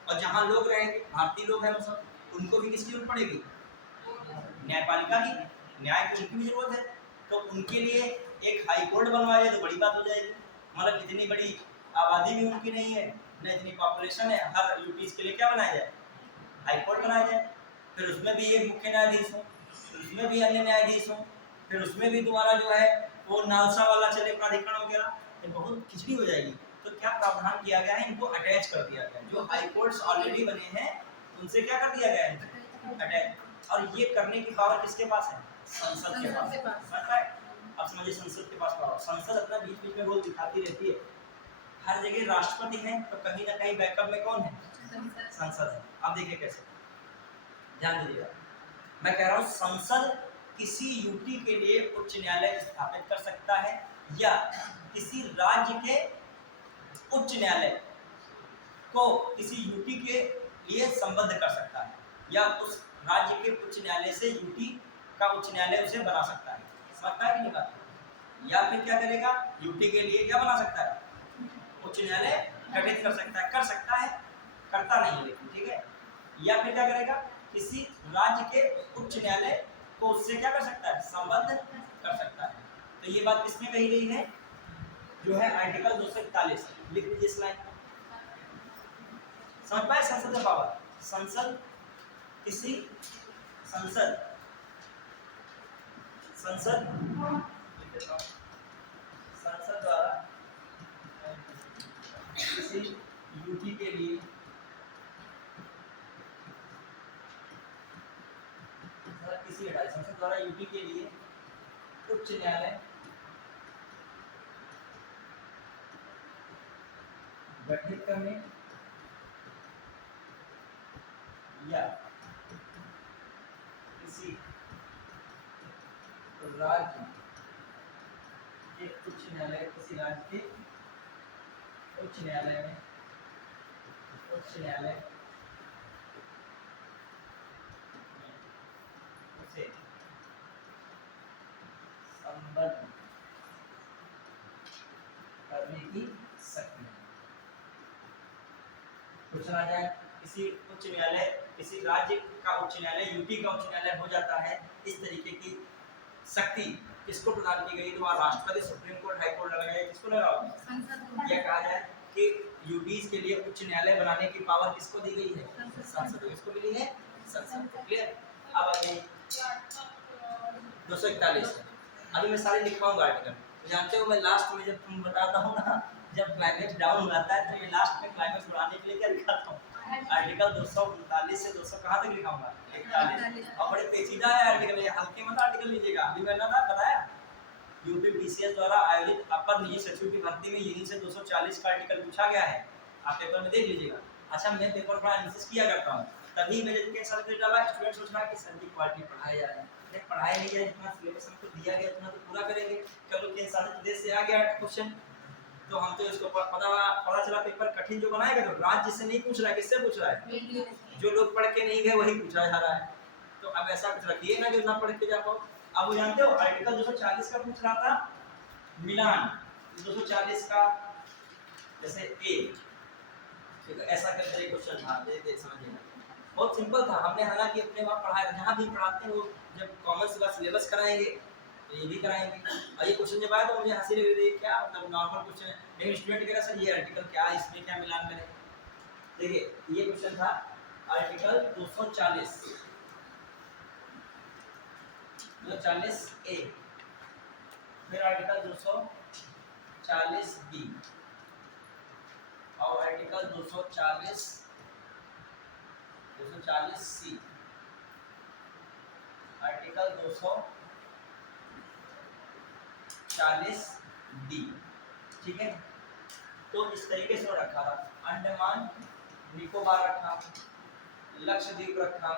और जहाँ लोग रहेंगे भारतीय लोग हैं सब, उनको भी किसकी जरूरत पड़ेगी, न्यायपालिका की, न्याय की उनकी भी जरूरत है। तो उनके लिए एक हाई कोर्ट बनवाया जाए तो बड़ी बात हो जाएगी। मतलब इतनी बड़ी आबादी भी उनकी नहीं है, न इतनी पॉपुलेशन है, हर यूपीज के लिए क्या बनाया जाए, हाई कोर्ट बनाया जाए। फिर उसमें भी एक मुख्य न्यायाधीश हो, उसमें भी अन्य न्यायाधीश हो, फिर उसमें भी तुम्हारा जो है वो नालसा वाला चले प्राधिकरण वगैरह, ये बहुत खिचड़ी हो जाएगी। तो क्या प्रावधान किया गया है, इनको अटैच कर दिया गया है। जो हाई कोर्ट्स ऑलरेडी बने हैं उनसे क्या कर दिया गया है, अटैच। और ये करने की पावर किसके पास है, संसद के पास। अब समझिए संसद के पास पावर, संसद अपना बीच बीच में रोल दिखाती रहती है। हर जगह राष्ट्रपति है तो कहीं ना कहीं बैकअप में कौन है, संसद है। अब देखिए कैसे, ध्यान दीजिएगा। मैं कह रहा हूँ संसद किसी यूटी के लिए उच्च न्यायालय स्थापित कर सकता है, या किसी राज्य के उच्च न्यायालय को किसी यूटी के लिए संबद्ध कर सकता है, या उस राज्य के उच्च न्यायालय से यूटी का उच्च न्यायालय उसे बना सकता है। समझता है कि नहीं बात? या फिर क्या करेगा, यूटी के लिए क्या बना सकता है, उच्च न्यायालय गठित कर सकता है, करता नहीं है लेकिन, ठीक है। या फिर क्या करेगा, किसी राज्य के उच्च न्यायालय को उससे क्या कर सकता है, संबद्ध कर सकता है। तो ये बात किसमें कही गई है, जो है आर्टिकल 241, लिख लीजिए स्लाइड। समझ पाए संसद का पावर, संसद किसी संसद द्वारा किसी यूटी के लिए संसद द्वारा यूटी के लिए उच्च न्यायालय गठित करने या किसी राज्य एक उच्च न्यायालय किसी राज्य के उच्च न्यायालय में उच्च न्यायालय उसे संबद्ध करने की शक्ति है। क्वेश्चन आ जाए, किसी उच्च न्यायालय, किसी राज्य का उच्च न्यायालय, यूपी का उच्च न्यायालय हो जाता है, इस तरीके की शक्ति किसको प्रदान की गई? तो वहाँ राष्ट्रपति, सुप्रीम कोर्ट, हाई कोर्ट लगाया, किसको लगाओ? यह कहा जाए कि यूपीज के लिए उच्च न्यायालय बनाने की पावर किसको दी गई है? संसद को। किसको मिली है? संसद को। क्लियर? अब आगे 241 है। अभी मैं सारे लिख पाऊंगा आर्टिकल। जानते हो मैं लास्ट में जब तुम बताता हूँ ना, जब क्लाइमेक्स डाउन हो जाता है तो मैं लास्ट में क्लाइमेक्स बढ़ाने के लिए क्या लिखाता हूँ? आर्टिकल 239 से 200 कहाँ तक लिखाऊंगा? 41। और बड़े पेचीदा है आर्टिकल, ये हल्के मत आर्टिकल लीजिएगा। अभी मैंने ना बताया यूपी पीसीएस द्वारा आयोजित अपर निजी सचिव की भर्ती में यही से 240 का आर्टिकल पूछा गया है। आप पेपर में देख लीजिएगा। अच्छा, मैं पेपर पर एनालिसिस किया करता हूँ, तभी मैंने के सर्टिफिकेट डाला। स्टूडेंट सोच रहा है कि सर जी क्वालिटी पढ़ाया जा रहा है, नहीं पढ़ाया नहीं गया, इतना सिलेबस हमको दिया गया इतना तो पूरा करेंगे। चलो केंद्र शासित प्रदेश से आ गया क्वेश्चन, तो हम तो इसको पता चला पेपर कठिन जो बनाएगा तो राज्य से नहीं पूछ रहा है, किससे पूछ रहा है? जो लोग पढ़ के नहीं गए वही पूछा जा रहा है। तो अब ऐसा कुछ रखिए ना कि ना पढ़ के जा पाओ। अब वो जानते हो आर्टिकल 240 का पूछ रहा था मिलान, 240 का जैसे ए, ऐसा करके क्वेश्चन था, दे समझिए। बहुत सिंपल था, हमने हालांकि अपने वहाँ पढ़ाया, जहाँ भी पढ़ाते हैं वो जब कॉमन से सिलेबस कराएंगे तो ये भी कराएंगे। और ये क्वेश्चन जब आया तो मुझे हंसी लग रही, क्या मतलब नॉर्मल क्वेश्चन है, लेकिन स्टूडेंट कह रहा सर ये आर्टिकल क्या है, इसमें क्या मिलान करें। देखिए ये क्वेश्चन था आर्टिकल 240 ए, फिर आर्टिकल 240 बी और आर्टिकल 240 सी, आर्टिकल 240 डी। ठीक है, तो इस तरीके से रखा था। अंडमान निकोबार रखा, लक्षद्वीप रखा,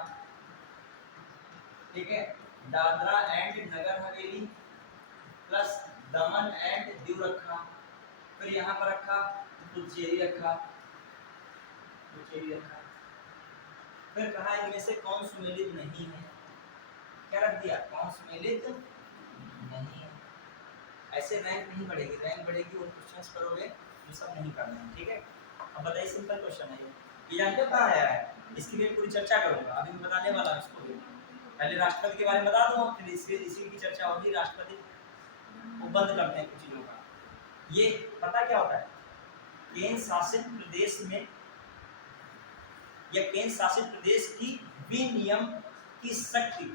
ठीक है, Dadra and Nagar Haveli plus Daman and Diu रखा, फिर यहाँ पर रखा पुडुचेरी रखा, फिर कहा इनमें से कौन सुमेलित नहीं है, क्या रख दिया? कौन सुमेलित नहीं है। ऐसे रैंक नहीं बढ़ेगी, रैंक बढ़ेगी वो क्वेश्चंस करोगे जो सब नहीं करना है। ठीक है, अब बताइए सिंपल क्वेश्चन है ये जानते हो कहाँ आया है? इसकी भी पूरी चर्चा करूंगा, अभी मैं बताने वाला हूँ इसको भी। पहले राष्ट्रपति के बारे में बता दूँ, फिर इसी की चर्चा होगी। राष्ट्रपति को बंद करते हैं कुछ चीजों का। ये पता क्या होता है? केंद्र शासित प्रदेश में या केंद्र शासित प्रदेश की विनियम की शक्ति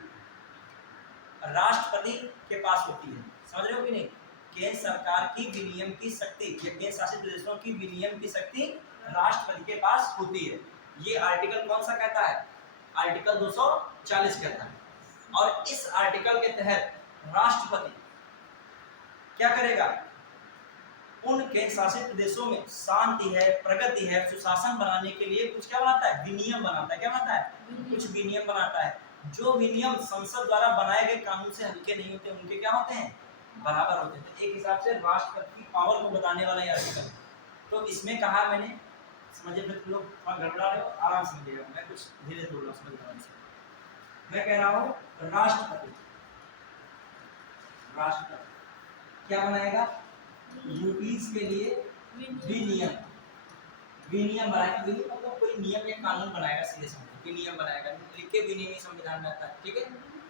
राष्ट्रपति के पास होती है। समझ रहे हो कि नहीं? केंद्र सरकार की विनियम की शक्ति या केंद्र शासित प्रदेशों की विनियम की शक्ति राष्ट्रपति के पास होती है। ये आर्टिकल कौन सा कहता है? आर्टिकल 240 कहता है। और इस आर्टिकल के तहत राष्ट्रपति क्या करेगा? उन केंद्र शासित प्रदेशों में शांति है, प्रगति है, सुशासन बनाने के लिए कुछ क्या बनाता है? विनियम बनाता है। क्या बनाता है? कुछ विनियम बनाता है। जो विनियम संसद द्वारा बनाए गए कानून से हल्के नहीं होते, उनके क्या होते हैं? बराबर होते हैं। तो एक हिसाब से राष्ट्रपति की पावर को बताने वाला ये आर्टिकल। तो इसमें कहा मैंने, समझिए लोग थोड़ा गड़बड़ा रहे हो, आराम से समझिएगा, मैं कुछ धीरे बोल रहा हूँ, समझ रहा हूँ। मैं कह रहा हूँ राष्ट्रपति क्या बनाएगा? यूपीज के लिए विनियम बनाएगा। विनियम मतलब कोई नियम या कानून बनाएगा, सीधे समझो विनियम बनाएगा। लिख के विनियम ही संविधान में आता है। ठीक है,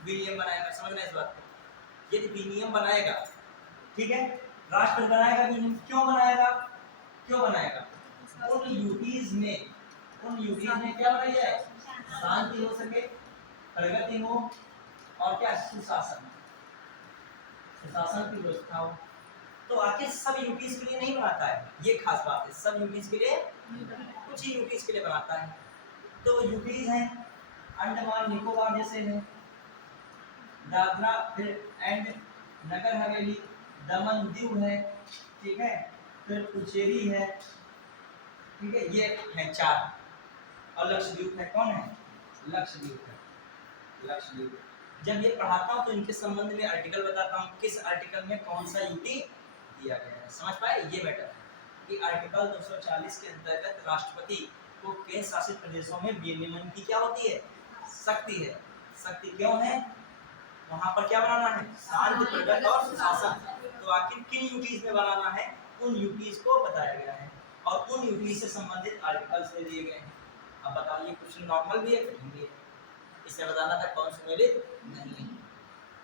विनियम बनाएगा, समझना इस बात को। यदि विनियम बनाएगा, ठीक है, राष्ट्रपति बनाएगा विनियम। क्यों बनाएगा? उन यूपीज में क्या बनाई जाए? शांति हो सके, प्रगति हो और क्या? सुशासन की व्यवस्था हो। तो आखिर सब यूपीज के लिए नहीं बनाता है, ये खास बात है। सब यूपीज के लिए, कुछ ही यूपीज के लिए बनाता है। तो यूपीज हैं अंडमान निकोबार जैसे हैं, दादरा एंड नगर हवेली, दमन दीव है, ठीक है, फिर पुडुचेरी है, ठीक है, ये है 4। और लक्षद्वीप है। कौन है? लक्षद्वीप है। जब ये पढ़ाता हूँ तो इनके संबंध में आर्टिकल बताता हूँ, किस आर्टिकल में कौन सा यूटी किया गया है। समझ पाए, ये मैटर है कि आर्टिकल 240 के अंतर्गत राष्ट्रपति को केंद्र शासित प्रदेशों में विनियमन की क्या होती है, शक्ति है। शक्ति क्यों है, वहां पर क्या बनाना है, शांति प्रगति और सुशासन। तो आखिर किन यूटीज में बनाना है, उन यूटीज को बताया गया है और उन यूटीज से संबंधित आर्टिकल्स दे दिए गए हैं। अब बताइए, क्वेश्चन नॉर्मल भी है, कठिन भी है, इसे बताना था कौन सम्मिलित नहीं है।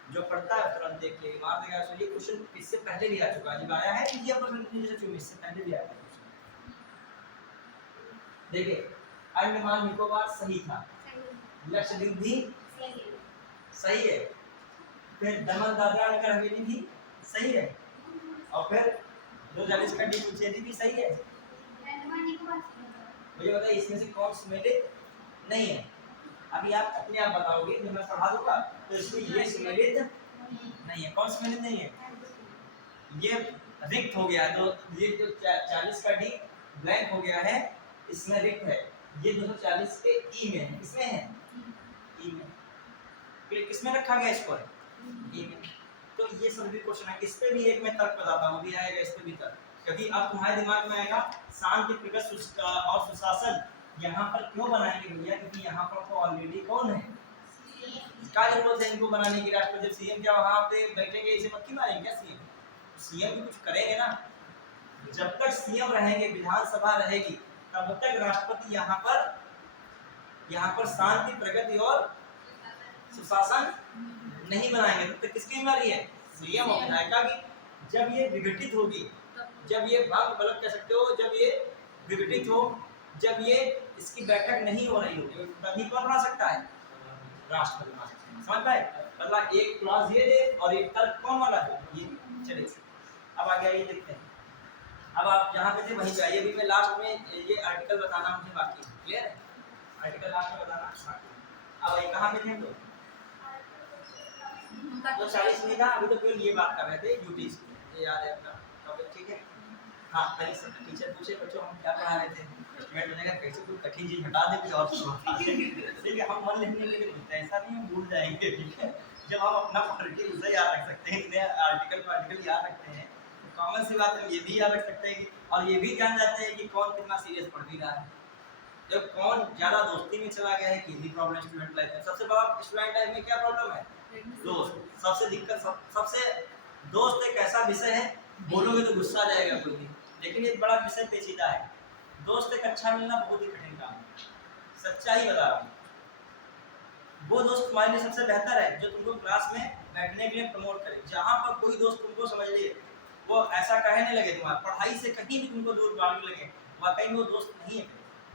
जो पढ़ता है तुरंत देख के मार देगा। सो ये क्वेश्चन इससे पहले भी आ चुका है, जब आया है इंडिया पर इससे पहले भी आया था। देखिए, अंडमान निकोबार सही था, लक्षद्वीप भी सही है, फिर दमन दादरा नगर हवेली भी सही है, और फिर 240 का डी भी सही है। मुझे बताइए इसमें से कौन सम्मिलित नहीं है। अभी आप अपने आप बताओगे, जब मैं पढ़ा दूंगा तो इसमें ये सम्मिलित नहीं है। कौन सम्मिलित नहीं है, ये रिक्त हो गया। तो ये जो 40 का डी ब्लैंक हो गया है, इसमें रिक्त है। ये 240 के ई में है, किसमें है, ई में। फिर किसमें रखा गया इसको, ई में। तो ये सब भी क्वेश्चन है। इस पे भी एक मैं तर्क बताता हूँ, भी आएगा इस पे भी तर्क, क्योंकि अब तुम्हारे दिमाग में आएगा शांति प्रगति और सुशासन यहाँ पर क्यों बनाएंगे भैया, क्योंकि यहाँ पर तो ऑलरेडी कौन है, क्या जरूरत है इनको बनाने की। राष्ट्रपति जब सीएम क्या वहाँ पे बैठेंगे, इसे मक्खी मारेंगे क्या सीएम, सीएम भी कुछ करेंगे ना। जब तक सीएम रहेंगे, विधानसभा रहेगी, तब तक राष्ट्रपति यहाँ पर शांति प्रगति और सुशासन नहीं बनाएंगे। तब तक किसकी बीमारी है, सीएम और विधायिका की। जब ये विघटित होगी, जब ये भंग गलत कह सकते हो, जब ये विघटित हो, जब ये इसकी बैठक नहीं हो रही होगी, तभी कौन बना सकता है, राष्ट्रपति बना सकता है। समझ पाए, मतलब एक क्लॉज ये दे और एक तर्क कौन वाला है, ये। चलिए अब आगे आइए, देखते हैं। अब आप जहाँ पे थे वहीं पे आइए। अभी मैं लास्ट में ये आर्टिकल बताना मुझे बाकी है, क्लियर है, आर्टिकल लास्ट में बताना बाकी है। अब आइए, कहाँ पे थे हम लोग, तो 40 में था। अभी तो केवल ये बात कर रहे थे यूटीज की, ये याद है अपना टॉपिक, ठीक है। हाँ, पहले से टीचर पूछे बच्चों हम क्या पढ़ा रहे थे, स्टूडेंट बनेगा कैसे कोई कठिन चीज हटा दे कुछ और बता दे, ठीक है। हम मन लिखने के लिए बोलते हैं, ऐसा नहीं हम भूल जाएंगे, ठीक है। जब हम अपना पढ़ के उसे याद रख सकते हैं, इतने आर्टिकल याद रखते हैं, तो कॉमन सी बात है, ये भी याद रख सकते हैं और ये भी जान जाते हैं कि कौन कितना सीरियस पढ़ भी रहा है। जब कौन ज्यादा दोस्ती में चला गया है, कि भी प्रॉब्लम स्टूडेंट लाइफ में। सबसे बड़ा स्टूडेंट लाइफ में क्या प्रॉब्लम है, दोस्त। सबसे दिक्कत सबसे दोस्त एक ऐसा विषय है, बोलोगे तो गुस्सा आ जाएगा कोई भी, लेकिन एक बड़ा विषय पेचीदा है। दोस्त एक अच्छा मिलना बहुत ही कठिन काम है, सच्चाई बता रहा हूँ। वो दोस्त तुम्हारे लिए सबसे बेहतर है जो तुमको क्लास में बैठने के लिए प्रमोट करे। जहाँ पर कोई दोस्त तुमको समझ लिए, वो ऐसा कहने लगे तुम्हारा पढ़ाई से कहीं भी तुमको दूर भागने लगे, वाकई में वो दोस्त नहीं है,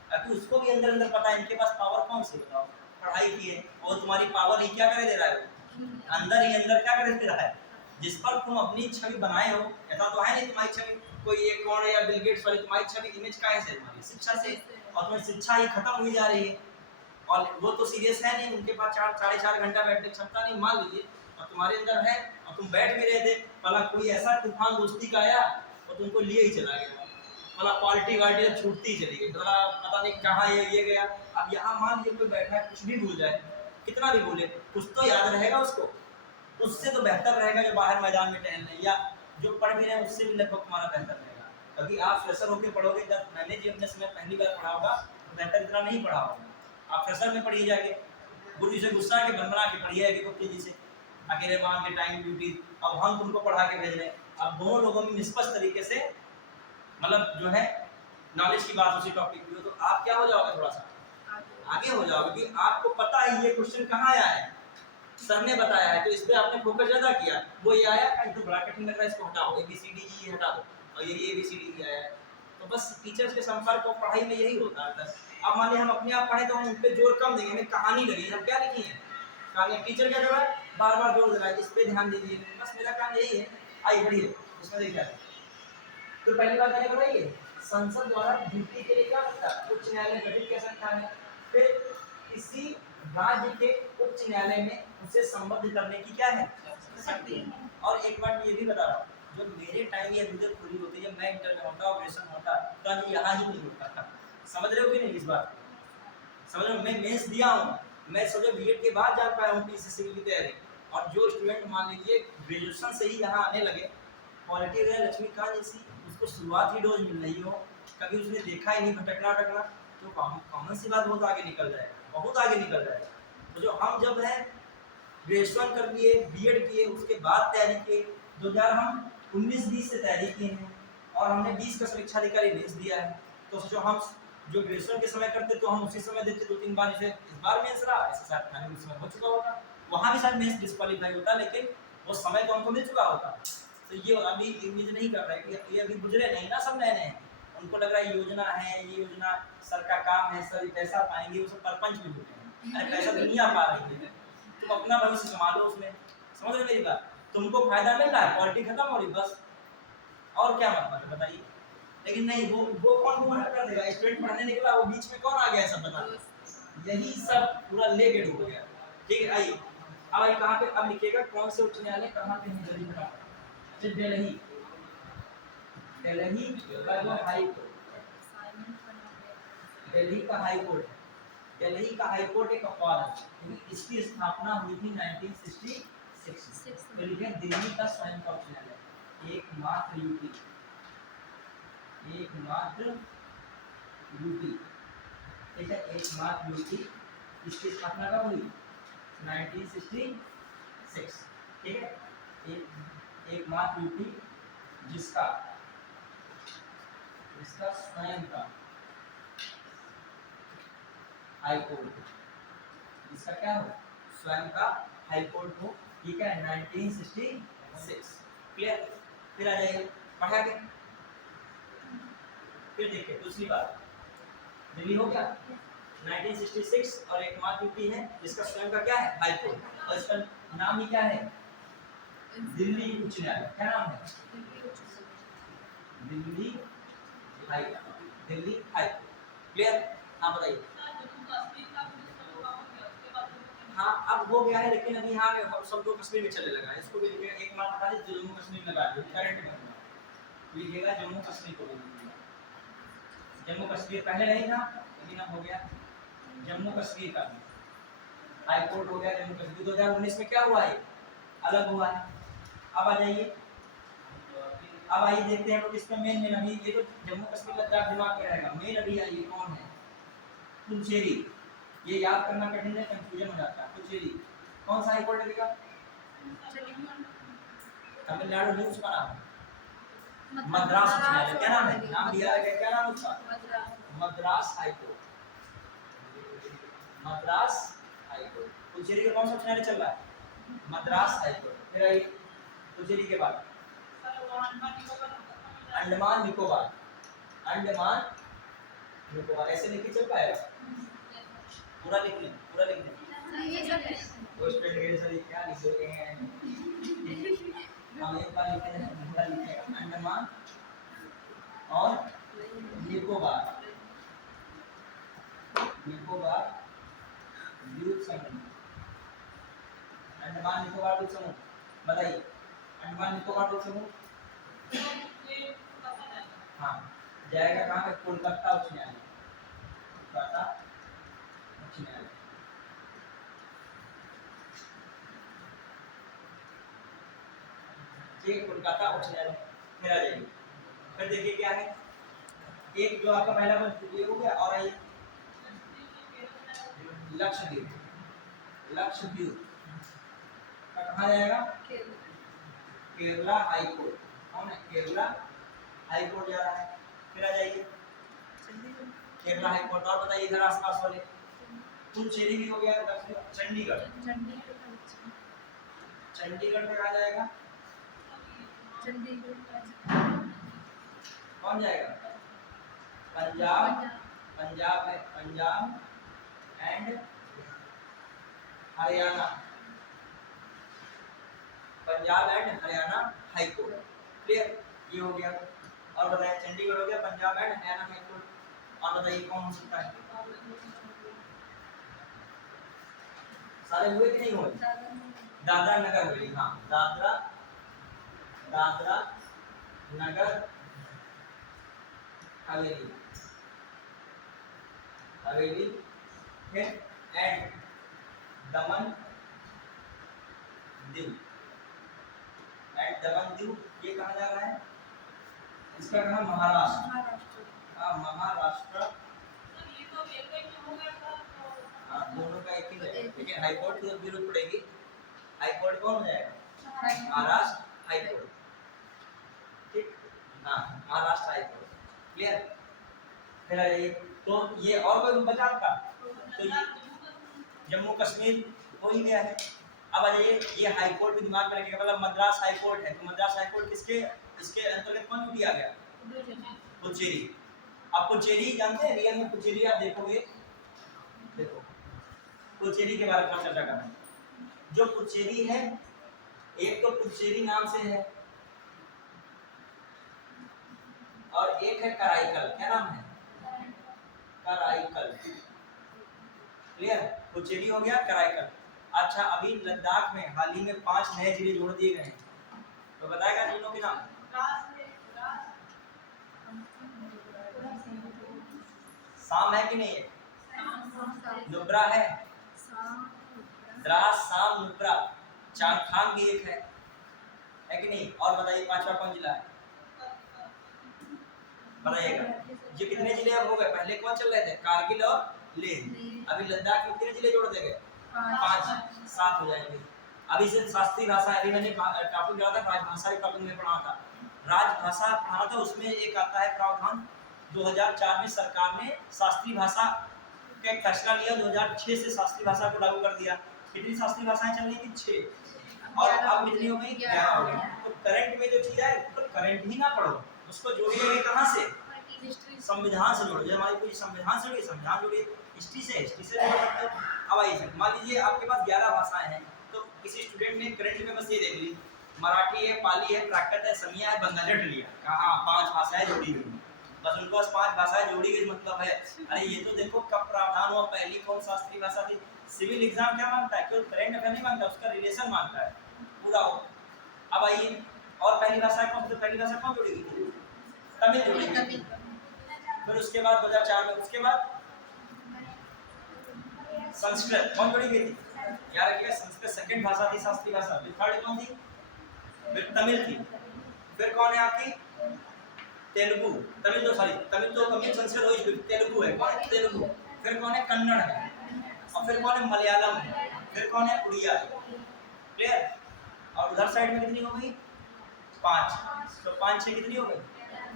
क्योंकि उसको भी अंदर अंदर पता है इनके पास पावर कौन सी, बताओ, पढ़ाई की है। और तुम्हारी पावर ही क्या करे दे रहा है, अंदर ही अंदर क्या करे दे रहा है, जिस पर तुम अपनी छवि बनाए हो। ऐसा तो है नहीं तुम्हारी छवि कोई एक कौन है या बिल गेट्स वाली, तुम्हारी छवि इमेज काहे से, तुम्हारी शिक्षा से, और तुम्हारी शिक्षा ही खत्म हुई जा रही है। और वो तो सीरियस है नहीं, उनके पास 4-4.5 घंटा बैठने की क्षमता नहीं, मान लीजिए, और तुम्हारे अंदर है और तुम बैठ भी रहे थे, भला कोई ऐसा तूफान दोस्ती का आया और तुमको लिए ही चला गया, भला क्वालिटी वालिटी छूटती ही चली गई, तो पता नहीं कहाँ ये गया। अब यहाँ मान लीजिए कोई बैठा है, कुछ भी भूल जाए, कितना भी भूले, कुछ तो याद रहेगा उसको। उससे तो बेहतर रहेगा जो बाहर मैदान में टहल रहे, या जो पढ़ भी रहे हैं उससे भी लगभग तुम्हारा बेहतर रहेगा, क्योंकि आप फ्रेशर होकर पढ़ोगे। जब मैंने जी अपने समय पहली बार पढ़ा होगा तो बेहतर इतना नहीं पढ़ा होगा। आप फ्रेशर में पढ़िए जाके, गुरु जी से गुस्सा के बन बना के पढ़िए गुप्ती जी से, अकेले मान के टाइम ड्यूटी। अब हम तुमको पढ़ा के भेज रहे हैं, अब दोनों लोगों में निष्पक्ष तरीके से मतलब जो है नॉलेज की बात उसी टॉपिक की हो, तो आप क्या हो जाओगे, थोड़ा सा आगे हो जाओगे, क्योंकि आपको पता है ये क्वेश्चन कहाँ आया है, सर ने बताया है, तो इस पे आपने फोकस ज्यादा किया। वो ये आया कि तो बड़ा कठिन लग रहा है, इसको हटाओ, ABCD हटा दो, और ये ABCD आया है। तो बस टीचर्स के संपर्क और पढ़ाई में यही होता है। अब मान लीजिए हम अपने आप पढ़े तो हम उन पे जोर कम देंगे, हमें कहानी लगी, हम क्या लिखी है कहानी, टीचर क्या कर रहा है, बार बार जोर दे रहा है, इस पे ध्यान दीजिए, बस मेरा काम यही है। आइए बढ़िए, इसमें देखिए तो पहली बात मैंने बताइए, संसद द्वारा ड्यूटी के लिए क्या होता है, उच्च न्यायालय गठित कर सकता है। फिर किसी राज्य के उच्च न्यायालय में उसे संबद्ध करने की क्या है, शक्ति है। और एक बात ये भी बता रहा हूँ, जो मेरे टाइम ये मुझे पूरी होती है, मैं इंटर में होता, ऑपरेशन होता, तो यहाँ ही नहीं होता था। समझ रहे हो कि नहीं इस बात, समझ रहे हो, मैं मेंस दिया हूँ, मैं सोचे बीएड के बाद जा पाया हूँ पीसीसी की तैयारी। और जो स्टूडेंट मान लीजिए ग्रेजुएशन से ही यहाँ आने लगे, क्वालिटी अगर लक्ष्मीकांत जैसी उसको शुरुआत ही डोज मिल रही हो, कभी उसने देखा ही नहीं भटकना भटकना, तो कॉमन सी बात बहुत आगे निकल जाएगा, बहुत आगे निकल जाएगा। तो जो हम जब है ग्रेजुएशन कर लिए, बीएड किए, उसके बाद तैयारी किए, 2019-20 से तैयारी किए हैं और हमने 20 का समीक्षा लेकर रिलीज दिया है। तो सोचो हम जो ग्रेजुएशन के समय करते तो हम उसी समय देते 2-3 बार, जैसे इस बार मेंस रहा ऐसे शायद फाइनल उस समय हो चुका होता, वहाँ भी शायद मेंस डिस्क्वालीफाई होता, लेकिन वो समय तो हमको मिल चुका होता। तो ये अभी इमेज नहीं कर रहा है कि ये अभी गुजरे नहीं ना, सब नए नए हैं, उनको लग रहा है योजना है, ये योजना सर का काम है, सर पैसा पाएंगे, वो सब परपंच में जुटे हैं। अरे पैसा दुनिया पा रही है, तुम अपना भविष्य संभालो उसमें, समझ रहे मेरी बात? तुमको फायदा मिल रहा है, क्वालिटी खत्म हो रही बस, और क्या मतलब बताइए। लेकिन नहीं, वो कौन को मना कर देगा? स्टूडेंट पढ़ने निकला, वो बीच में कौन आ गया सब बता, यही सब पूरा लेके डूब गया। ठीक है, आइए अब आइए कहाँ पे, अब लिखिएगा कौन से उच्च न्यायालय कहाँ पे है, जल्दी बताओ। दिल्ली, दिल्ली का जो हाई कोर्ट, दिल्ली का हाई कोर्ट, दिल्ली का हाई कोर्ट एक अपवाद है, क्योंकि इसकी स्थापना हुई थी 1966। तो लिखे दिल्ली का स्वयं का उच्च न्यायालय, एकमात्र यूपी, एकमात्र यूपी, ठीक है, एकमात्र यूपी। इसकी स्थापना कब हुई? 1966, ठीक है। एकमात्र यूपी जिसका स्वयं का हाई कोर्ट, जिसका क्या हो, स्वयं का हाई कोर्ट हो, ठीक है, 1966, क्लियर। फिर आ जाइए पढ़ा के, फिर देखिए दूसरी बात, दिल्ली हो गया 1966 और एकमात्र यूपी है जिसका स्वयं का क्या है, हाई कोर्ट, और इसका नाम ही क्या है, दिल्ली उच्च न्यायालय। क्या नाम है? Delhi high, Delhi high court, clear. हाँ बताइए। हाँ अब हो गया है, लेकिन अभी यहाँ हम सब लोग कश्मीर में चलने लगा है, इसको भी लिखिएगा, एक मात्र बता दीजिए जम्मू कश्मीर में लगा दो, करंट में लिखिएगा जम्मू कश्मीर को भी लिखिएगा। जम्मू कश्मीर पहले नहीं था, लेकिन अब हो गया जम्मू कश्मीर का भी हाई कोर्ट हो गया जम्मू कश्मीर। 2019 में क्या हुआ है, अलग हुआ है। अब आ जाइए, अब आइए देखते हैं तो किसका मेन मेन, अभी ये तो जम्मू कश्मीर लद्दाख दिमाग में रहेगा, मेन अभी आइए कौन है, पुडुचेरी। ये याद करना कठिन है, कंफ्यूजन हो जाता है। पुडुचेरी कौन सा हाई कोर्ट लगेगा? तमिलनाडु नहीं, उसका नाम मद्रास उच्च न्यायालय। क्या नाम है, नाम दिया है, क्या नाम उसका? Madras high court, Madras high court. Puducherry का कौन सा उच्च न्यायालय चल रहा है? Madras high court. फिर आइए पुडुचेरी के बाद अंडमान निकोबार, अंडमान निकोबार, ऐसे लिख के चल पाएगा? पूरा लिख लें, पूरा लिख लें, वो स्टूडेंट के सर क्या लिख रहे हैं, हम एक बार लिखते हैं, पूरा लिखेगा अंडमान और निकोबार, निकोबार द्वीप समूह, अंडमान निकोबार द्वीप समूह। बताइए अंडमान निकोबार द्वीप समूह, हाँ जाएगा कहाँ पे? कोलकाता उच्च न्यायालय, कोलकाता उच्च न्यायालय। ये कोलकाता उच्च न्यायालय। फिर आ जाइए, फिर देखिए क्या है, एक जो आपका पहला बन हो गया, और आइए लक्षद्वीप, लक्षद्वीप का कहाँ जाएगा? Kerala high court. कौन है? केरला हाई कोर्ट जा रहा है। फिर आ जाइए केरला हाई कोर्ट, और बताइए इधर आसपास वाले, पुडुचेरी भी हो गया, चंडीगढ़, चंडीगढ़ में कहाँ जाएगा? कौन जाएगा? पंजाब, पंजाब है, Punjab and Haryana, Punjab and Haryana high court, clear. ये हो गया, और बताइए चंडीगढ़ हो गया, Punjab and Haryana high court, और बताइए कौन हो सकता है? सारे हुए कि नहीं हुए? दादरा नगर हवेली, हाँ दादरा, दादरा नगर हवेली, हवेली, फिर एंड दमन दीव, एंड दमन ये कहाँ जा रहा है? इसका कहाँ? महाराष्ट्र। हाँ महाराष्ट्र। हाँ दोनों का एक ही है, लेकिन हाई कोर्ट की जरूरत पड़ेगी। हाई कोर्ट कौन हो जाएगा? Maharashtra high court. ठीक, हाँ महाराष्ट्र हाई कोर्ट। क्लियर? फिर आइए, तो ये और कोई बचा आपका? तो ये जम्मू कश्मीर हो ही गया है। अब आ जाइए, ये हाई कोर्ट भी दिमाग में रखिएगा, मतलब मद्रास हाई कोर्ट है, तो मद्रास हाई कोर्ट किसके इसके अंतर्गत कौन ड्यूटी आ गया? पुडुचेरी। अब पुडुचेरी जानते हैं? रियल में पुडुचेरी आप देखोगे, देखो पुडुचेरी के बारे में चर्चा करना है। जो पुडुचेरी है, एक तो पुडुचेरी नाम से है और एक है कराईकल। क्या नाम है? कराईकल। क्लियर? पुडुचेरी हो गया, कराईकल। अच्छा, अभी लद्दाख में हाल ही में 5 नए जिले जोड़ दिए गए हैं, तो बताएगा जिलों के नाम? साम है कि नहीं है? नुब्रा है, द्रास, साम, नुब्रा। चांगथांग भी एक है कि नहीं? और बताइए 5वां कौन जिला है? बताइएगा। ये कितने जिले अब हो गए? पहले कौन चल रहे थे? कारगिल और लेह। अभी लद्दाख में कितने जिले जोड़ देंगे? 5, 7 हो जाएंगे। अभी से शास्त्रीय भाषा, अभी मैंने टॉपिक डाला था राजभाषा के टॉपिक में पढ़ा था, राजभाषा पढ़ा था, उसमें एक आता है प्रावधान 2004 में सरकार ने शास्त्रीय भाषा का एक फैसला लिया, 2006 से शास्त्रीय भाषा को लागू कर दिया। कितनी शास्त्रीय भाषाएं चल रही थी? 6, और अब कितनी हो गई? 11 हो गई। तो करंट में जो चीज है तो करंट ही ना पढ़ो, उसको जोड़िए कहाँ से? संविधान से जोड़ो। हमारी कोई संविधान से जुड़ी, संविधान जुड़ी, हिस्ट्री से जोड़ सकते हो। अब आइए, मान लीजिए आपके पास 11 भाषाएं हैं, तो किसी स्टूडेंट ने करंट में बस ये देख ली, मराठी है, पाली है, प्राकृत है, समिया है, बंगाली लिया, कहा 5 भाषाएं जोड़ी गई, बस उनको 5 भाषाएं जोड़ी गई मतलब है। अरे ये तो देखो कब प्रावधान हुआ, पहली कौन शास्त्रीय भाषा थी? सिविल एग्जाम क्या मांगता है? केवल करंट अफेयर नहीं मांगता, उसका रिलेशन मांगता है पूरा हो। अब आइए, और पहली भाषा कौन? तो पहली भाषा कौन जोड़ी गई? तमिल जोड़ी गई। फिर उसके बाद 2004 में, उसके बाद संस्कृत कौन जोड़ी गई थी? याद रखिएगा, संस्कृत सेकंड भाषा थी शास्त्रीय भाषा। फिर थर्ड कौन थी? फिर तमिल थी। फिर कौन है आपकी? तेलुगु। तमिल संस्कृत हो गई, तेलुगु है। कौन है? तेलुगु। फिर कौन है? कन्नड़ है। और फिर कौन है? मलयालम है। फिर कौन है? उड़िया। क्लियर? और उधर साइड में कितनी हो गई? 5। तो 5 6 कितनी हो गई?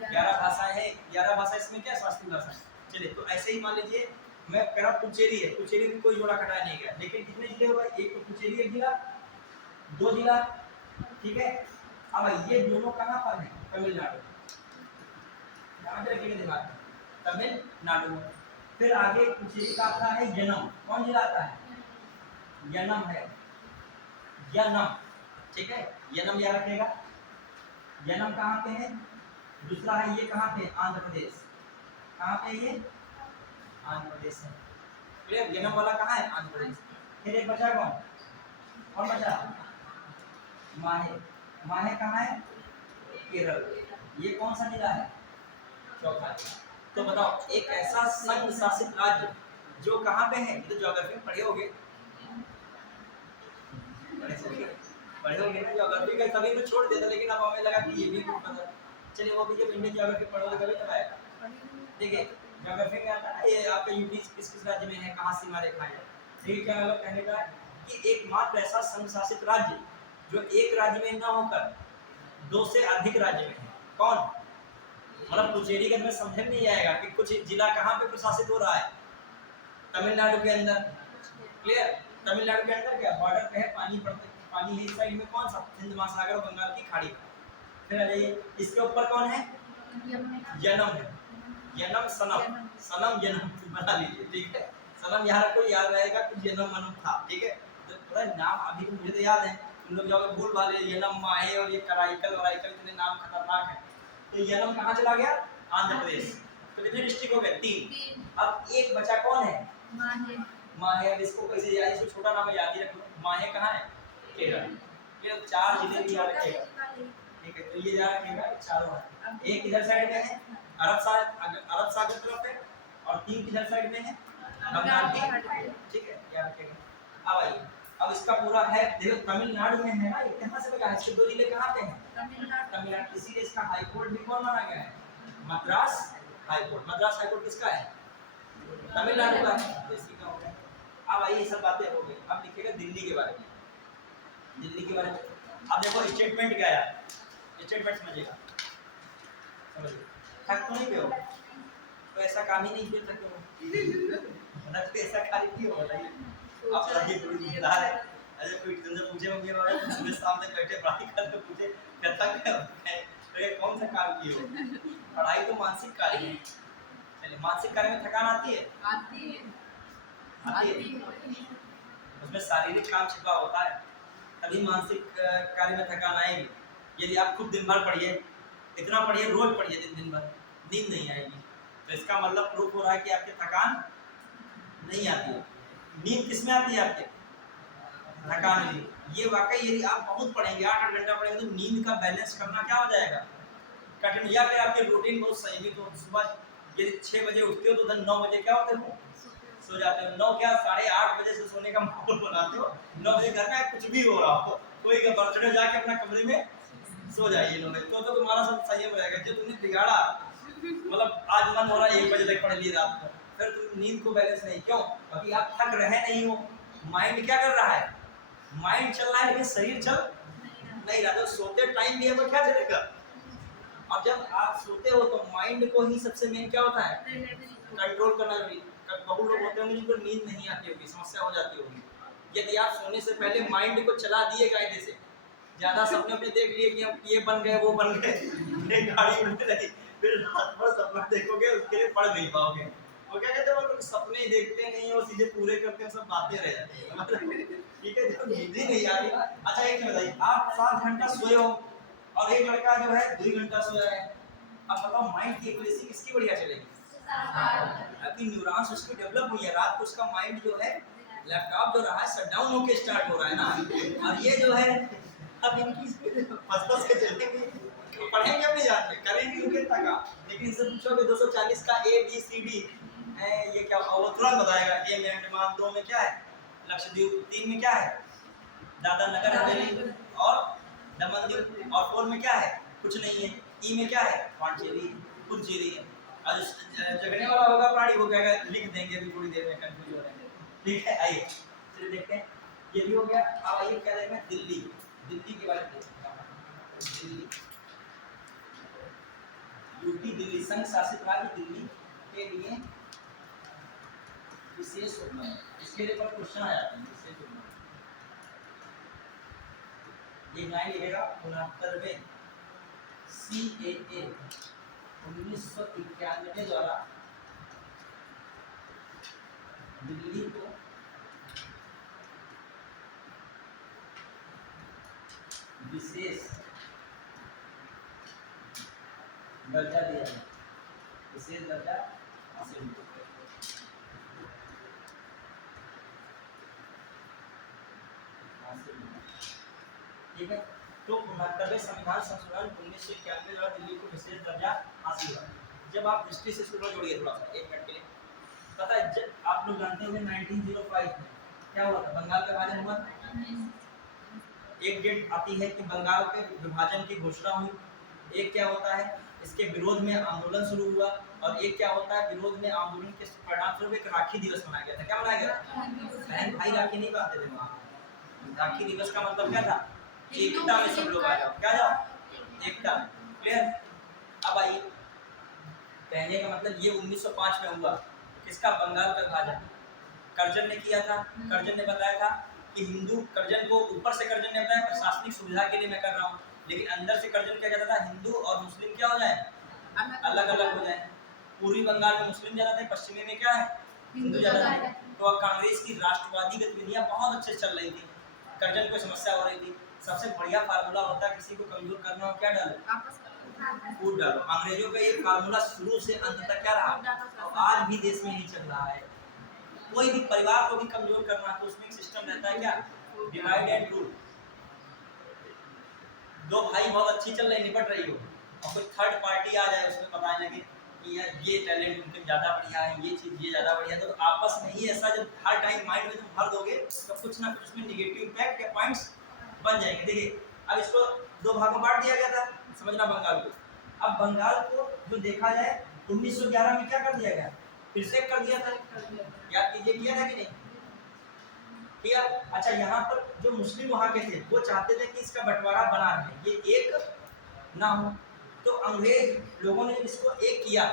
11 भाषाएं हैं। 11 भाषा इसमें क्या शास्त्रीय भाषा है। चलिए, तो ऐसे ही मान लीजिए मैं कह रहा पुडुचेरी है, पुडुचेरी में कोई जोड़ा घटाया नहीं गया, लेकिन कितने जिले हो गए? एक तो पुडुचेरी एक जिला, 2 जिला, ठीक है। अब ये दोनों कहाँ पर है? तमिलनाडु। ध्यान रखिएगा दिमाग में, तमिलनाडु। फिर आगे पुडुचेरी का आता है यनम। कौन जिला आता है? यनम है, यनम, ठीक है। यनम याद रखिएगा। यनम कहाँ पे है? दूसरा है ये कहाँ पे? आंध्र प्रदेश। कहाँ पे ये? आंध्र प्रदेश है। क्लियर? यनम वाला कहाँ है? आंध्र प्रदेश। फिर एक बचा कौन? कौन बचा? माहे। माहे कहाँ है? केरल। ये कौन सा जिला है? चौथा। तो बताओ, एक ऐसा संघ शासित राज्य जो कहाँ पे है? तो ज्योग्राफी में पढ़े होगे, पढ़े होगे ना ज्योग्राफी का, तभी तो छोड़ देता, लेकिन अब हमें लगा कि ये भी पता। चलिए, वो भी जब इंडियन ज्योग्राफी पढ़ोगे तभी तब आएगा। देखिए, ज्योग्राफी में आता है ये आपका यूपी किस राज्य में है, कहाँ सीमा रेखा है। देखिए क्या मतलब कहने का कि एकमात्र ऐसा संघ शासित राज्य जो एक राज्य में न होकर 2 से अधिक राज्य में है। कौन? मतलब पुडुचेरी के अंदर समझ में नहीं आएगा कि कुछ जिला कहाँ पे प्रशासित हो रहा है? तमिलनाडु के अंदर। क्लियर? तमिलनाडु के अंदर क्या बॉर्डर पे है, पानी पड़ता है, पानी है इस साइड में, कौन सा? हिंद महासागर और बंगाल की खाड़ी। फिर आ जाइए, इसके ऊपर कौन है? यनम है। यनम सनम, सनम यनम बना लीजिए, ठीक है। सनम यहाँ रखो, याद रहेगा कि यनम मनम था, ठीक है। तो थोड़ा नाम अभी तो मुझे तो याद है, तुम लोग जाओगे भूल वाले, यनम माहे और ये कराईकल वराईकल, इतने नाम खतरनाक है। तो यनम कहाँ चला गया? आंध्र प्रदेश। तो कितने डिस्ट्रिक्ट हो गए? 3। अब एक बचा कौन है? माहे। माहे। अब इसको कैसे याद? इसको छोटा नाम याद ही रखो। माहे कहाँ है? केरल। ये 4 जिले भी याद रखेगा, ठीक है। तो ये याद रखेगा, चारों है। एक इधर साइड में है अरब सागर तरफ है, और 3 किधर साइड में है? बंगाल की, ठीक है, याद रखेगा। अब आइए, अब इसका पूरा है, देखो तमिलनाडु में है ना, ये कहाँ से लगा है, इसके दो जिले कहाँ पे हैं, तमिलनाडु, इसीलिए इसका हाई कोर्ट भी कौन माना गया है, Madras high court. Madras high court किसका है, तमिलनाडु का है, इसी का हो गया। अब आइए, ये सब बातें हो गई, अब लिखेगा दिल्ली के बारे में। दिल्ली के बारे में अब देखो स्टेटमेंट क्या है, स्टेटमेंट समझिएगा, समझिए, थक तो नहीं पे हो, तो ऐसा काम ही नहीं कर सकते हो ना, तो ऐसा खाली क्यों हो बताइए। आप सभी जिम्मेदार है, अरे कोई तुमसे पूछे होंगे बाबा, सुबह शाम तक बैठे पढ़ाई करते पूछे क्या थक गए, तो ये कौन सा काम किए हो, पढ़ाई तो मानसिक कार्य है। चलिए, मानसिक कार्य में थकान आती है, आती है, उसमें शारीरिक काम छिपा होता है, तभी मानसिक कार्य में थकान आएगी। यदि आप खुद दिन भर पढ़िए, इतना पढ़िए, रोज पढ़िए, दिन भर नींद नहीं आएगी, तो इसका मतलब प्रूफ हो रहा है कि आपकी थकान नहीं आती है। नींद किसमें आती है, आपके थकान में। ये वाकई यदि आप बहुत पढ़ेंगे, 8-8 घंटा पढ़ेंगे, तो नींद का बैलेंस करना क्या हो जाएगा, कठिन। या फिर आपकी रूटीन बहुत संयमित हो, सुबह यदि 6 बजे उठते हो तो 9 बजे क्या होते हो, सो जाते हो। 9 क्या 8:30 बजे से सोने का माहौल बनाते हो, 9 बजे घर में कुछ भी हो रहा हो, कोई का बर्थडे जाके अपना कमरे में सो जाइए 9 बजे, तो तुम्हारा सब संयम रहेगा। जो तुमने बिगाड़ा, मतलब आज मन हो रहा है 1 बजे तक पढ़ ली रात को, फिर तुम नींद को बैलेंस नहीं, क्यों, क्योंकि आप थक रहे नहीं हो। माइंड क्या कर रहा है, माइंड चल रहा है, लेकिन शरीर चल नहीं रहा। तो सोते टाइम भी है तो क्या चलेगा। और जब आप सोते हो तो माइंड को ही सबसे मेन क्या होता है, कंट्रोल करना जरूरी। बहुत लोग होते होंगे जिनको नींद नहीं आती होगी, समस्या हो जाती होगी। यदि आप सोने से पहले माइंड को चला दिए कायदे से, ज्यादा सपने में देख लिए कि हम ये बन गए वो बन गए, ये गाड़ी उड़ रही, फिर रात भर सपना देखोगे, उसके लिए पढ़ नहीं पाओगे। वो क्या कहते हैं, वो लोग सपने ही देखते नहीं और सीधे पूरे करते हैं, सब बातें रह जाती हैं, ठीक है, जब नींद ही नहीं आ रही। अच्छा एक बताइए, आप 7 घंटा सोए हो और एक लड़का जो है 2 घंटा सोया है, अब बताओ माइंड की एक्यूरेसी किसकी बढ़िया चलेगी, अभी न्यूरॉन्स उसकी डेवलप हुई है, रात को उसका माइंड जो है, लैपटॉप जो रहा है शट डाउन होके स्टार्ट हो रहा है ना, और ये जो है अब इनकी स्पीड फस के चलेंगे, तो पढ़ेंगे अपनी जान में, करेंगे उनके तक। लेकिन इनसे पूछोगे 240 का ABCD है, ये क्या, वो तुरंत बताएगा। ए में अंडमान, 2 में क्या है, लक्षद्वीप, 3 में क्या है, दादरा नगर हवेली और दमन दीव, और 4 में क्या है, कुछ नहीं है। ई में क्या है, पांचेरी, पुडुचेरी है। और जगने वाला होगा प्राणी, वो कहेगा लिख देंगे अभी थोड़ी देर में, कंफ्यूज हो रहे हैं, ठीक है। आइए चलिए देखते हैं, ये भी हो गया। अब आइए क्या देखना है, दिल्ली, दिल्ली के बारे में देखते हैं। दिल्ली, यूपी दिल्ली संघ शासित राज्य दिल्ली के लिए विशेष उपमान, इसके लिए पर क्वेश्चन आ जाते हैं, विशेष उपमान। ये लाइन लिखेगा 69वें CAA 1991 द्वारा दिल्ली को विशेष दर्जा दिया है, विशेष दर्जा हासिल हुआ। ठीक है, तो 69वें संविधान संशोधन 1991 द्वारा दिल्ली को विशेष दर्जा हासिल हुआ। जब आप हिस्ट्री से इसको जोड़िए थोड़ा सा, 1 मिनट के लिए। पता है, जब आप लोग जानते होंगे 1905 में क्या हुआ था, बंगाल का विभाजन हुआ। एक डेट आती है कि बंगाल के विभाजन की घोषणा हुई, एक क्या होता है, इसके विरोध में आंदोलन शुरू हुआ, और एक क्या होता है, विरोध में आंदोलन के परिणाम स्वरूप एक राखी दिवस मनाया गया था। क्या मनाया गया था, बहन भाई राखी नहीं बांधते थे वहाँ। राखी दिवस का मतलब क्या था, एकता में सब लोग आ जाओ, क्या जाओ, एकता। क्लियर। अब आइए, कहने का मतलब ये 1905 में हुआ, किसका, बंगाल का विभाजन कर्जन ने किया था। कर्जन ने बताया था कि हिंदू, कर्जन को ऊपर से कर्जन ने बताया प्रशासनिक सुविधा के लिए मैं कर रहा हूँ, लेकिन अंदर से कर्जन क्या कहता था, हिंदू और मुस्लिम क्या हो जाए, अलग अलग हो जाए। पूर्वी बंगाल में मुस्लिम ज्यादा थे, पश्चिमी में क्या है, हिंदू ज्यादा थे। तो अब कांग्रेस की राष्ट्रवादी गतिविधियां बहुत अच्छे चल रही थी, कर्जन को समस्या हो रही थी। सबसे बढ़िया फार्मूला होता है किसी को कमजोर करना हो, क्या डालो, कूट डालो। अंग्रेजों का ये फार्मूला शुरू से अंत तक क्या रहा, और आज भी देश में ही चल रहा है। कोई भी परिवार को भी कमजोर करना तो उसमें सिस्टम रहता है क्या, डिवाइड एंड रूल। दो भाई बहुत अच्छी चल रही, निपट रही हो, और कोई थर्ड पार्टी आ जाए उसमें बताने लगे कि यार ये टैलेंट उनके ज़्यादा बढ़िया है, ये चीज़ ये ज़्यादा बढ़िया है, तो आपस में ही ऐसा जब हर टाइम माइंड में तुम भर दोगे तो कुछ ना कुछ में निगेटिव इम्पैक्ट या पॉइंट्स बन जाएंगे। देखिए अब इसको दो भागों में बांट दिया गया था, समझना बंगाल को। अब बंगाल को जो देखा जाए 1911 में क्या कर दिया गया, फिर से कर दिया था, याद कीजिए किया था कि नहीं किया। अच्छा यहाँ पर जो मुस्लिम वहाँ के थे वो चाहते थे कि इसका बंटवारा बना रहे, ये एक ना हो, तो अंग्रेज लोगों ने इसको एक किया,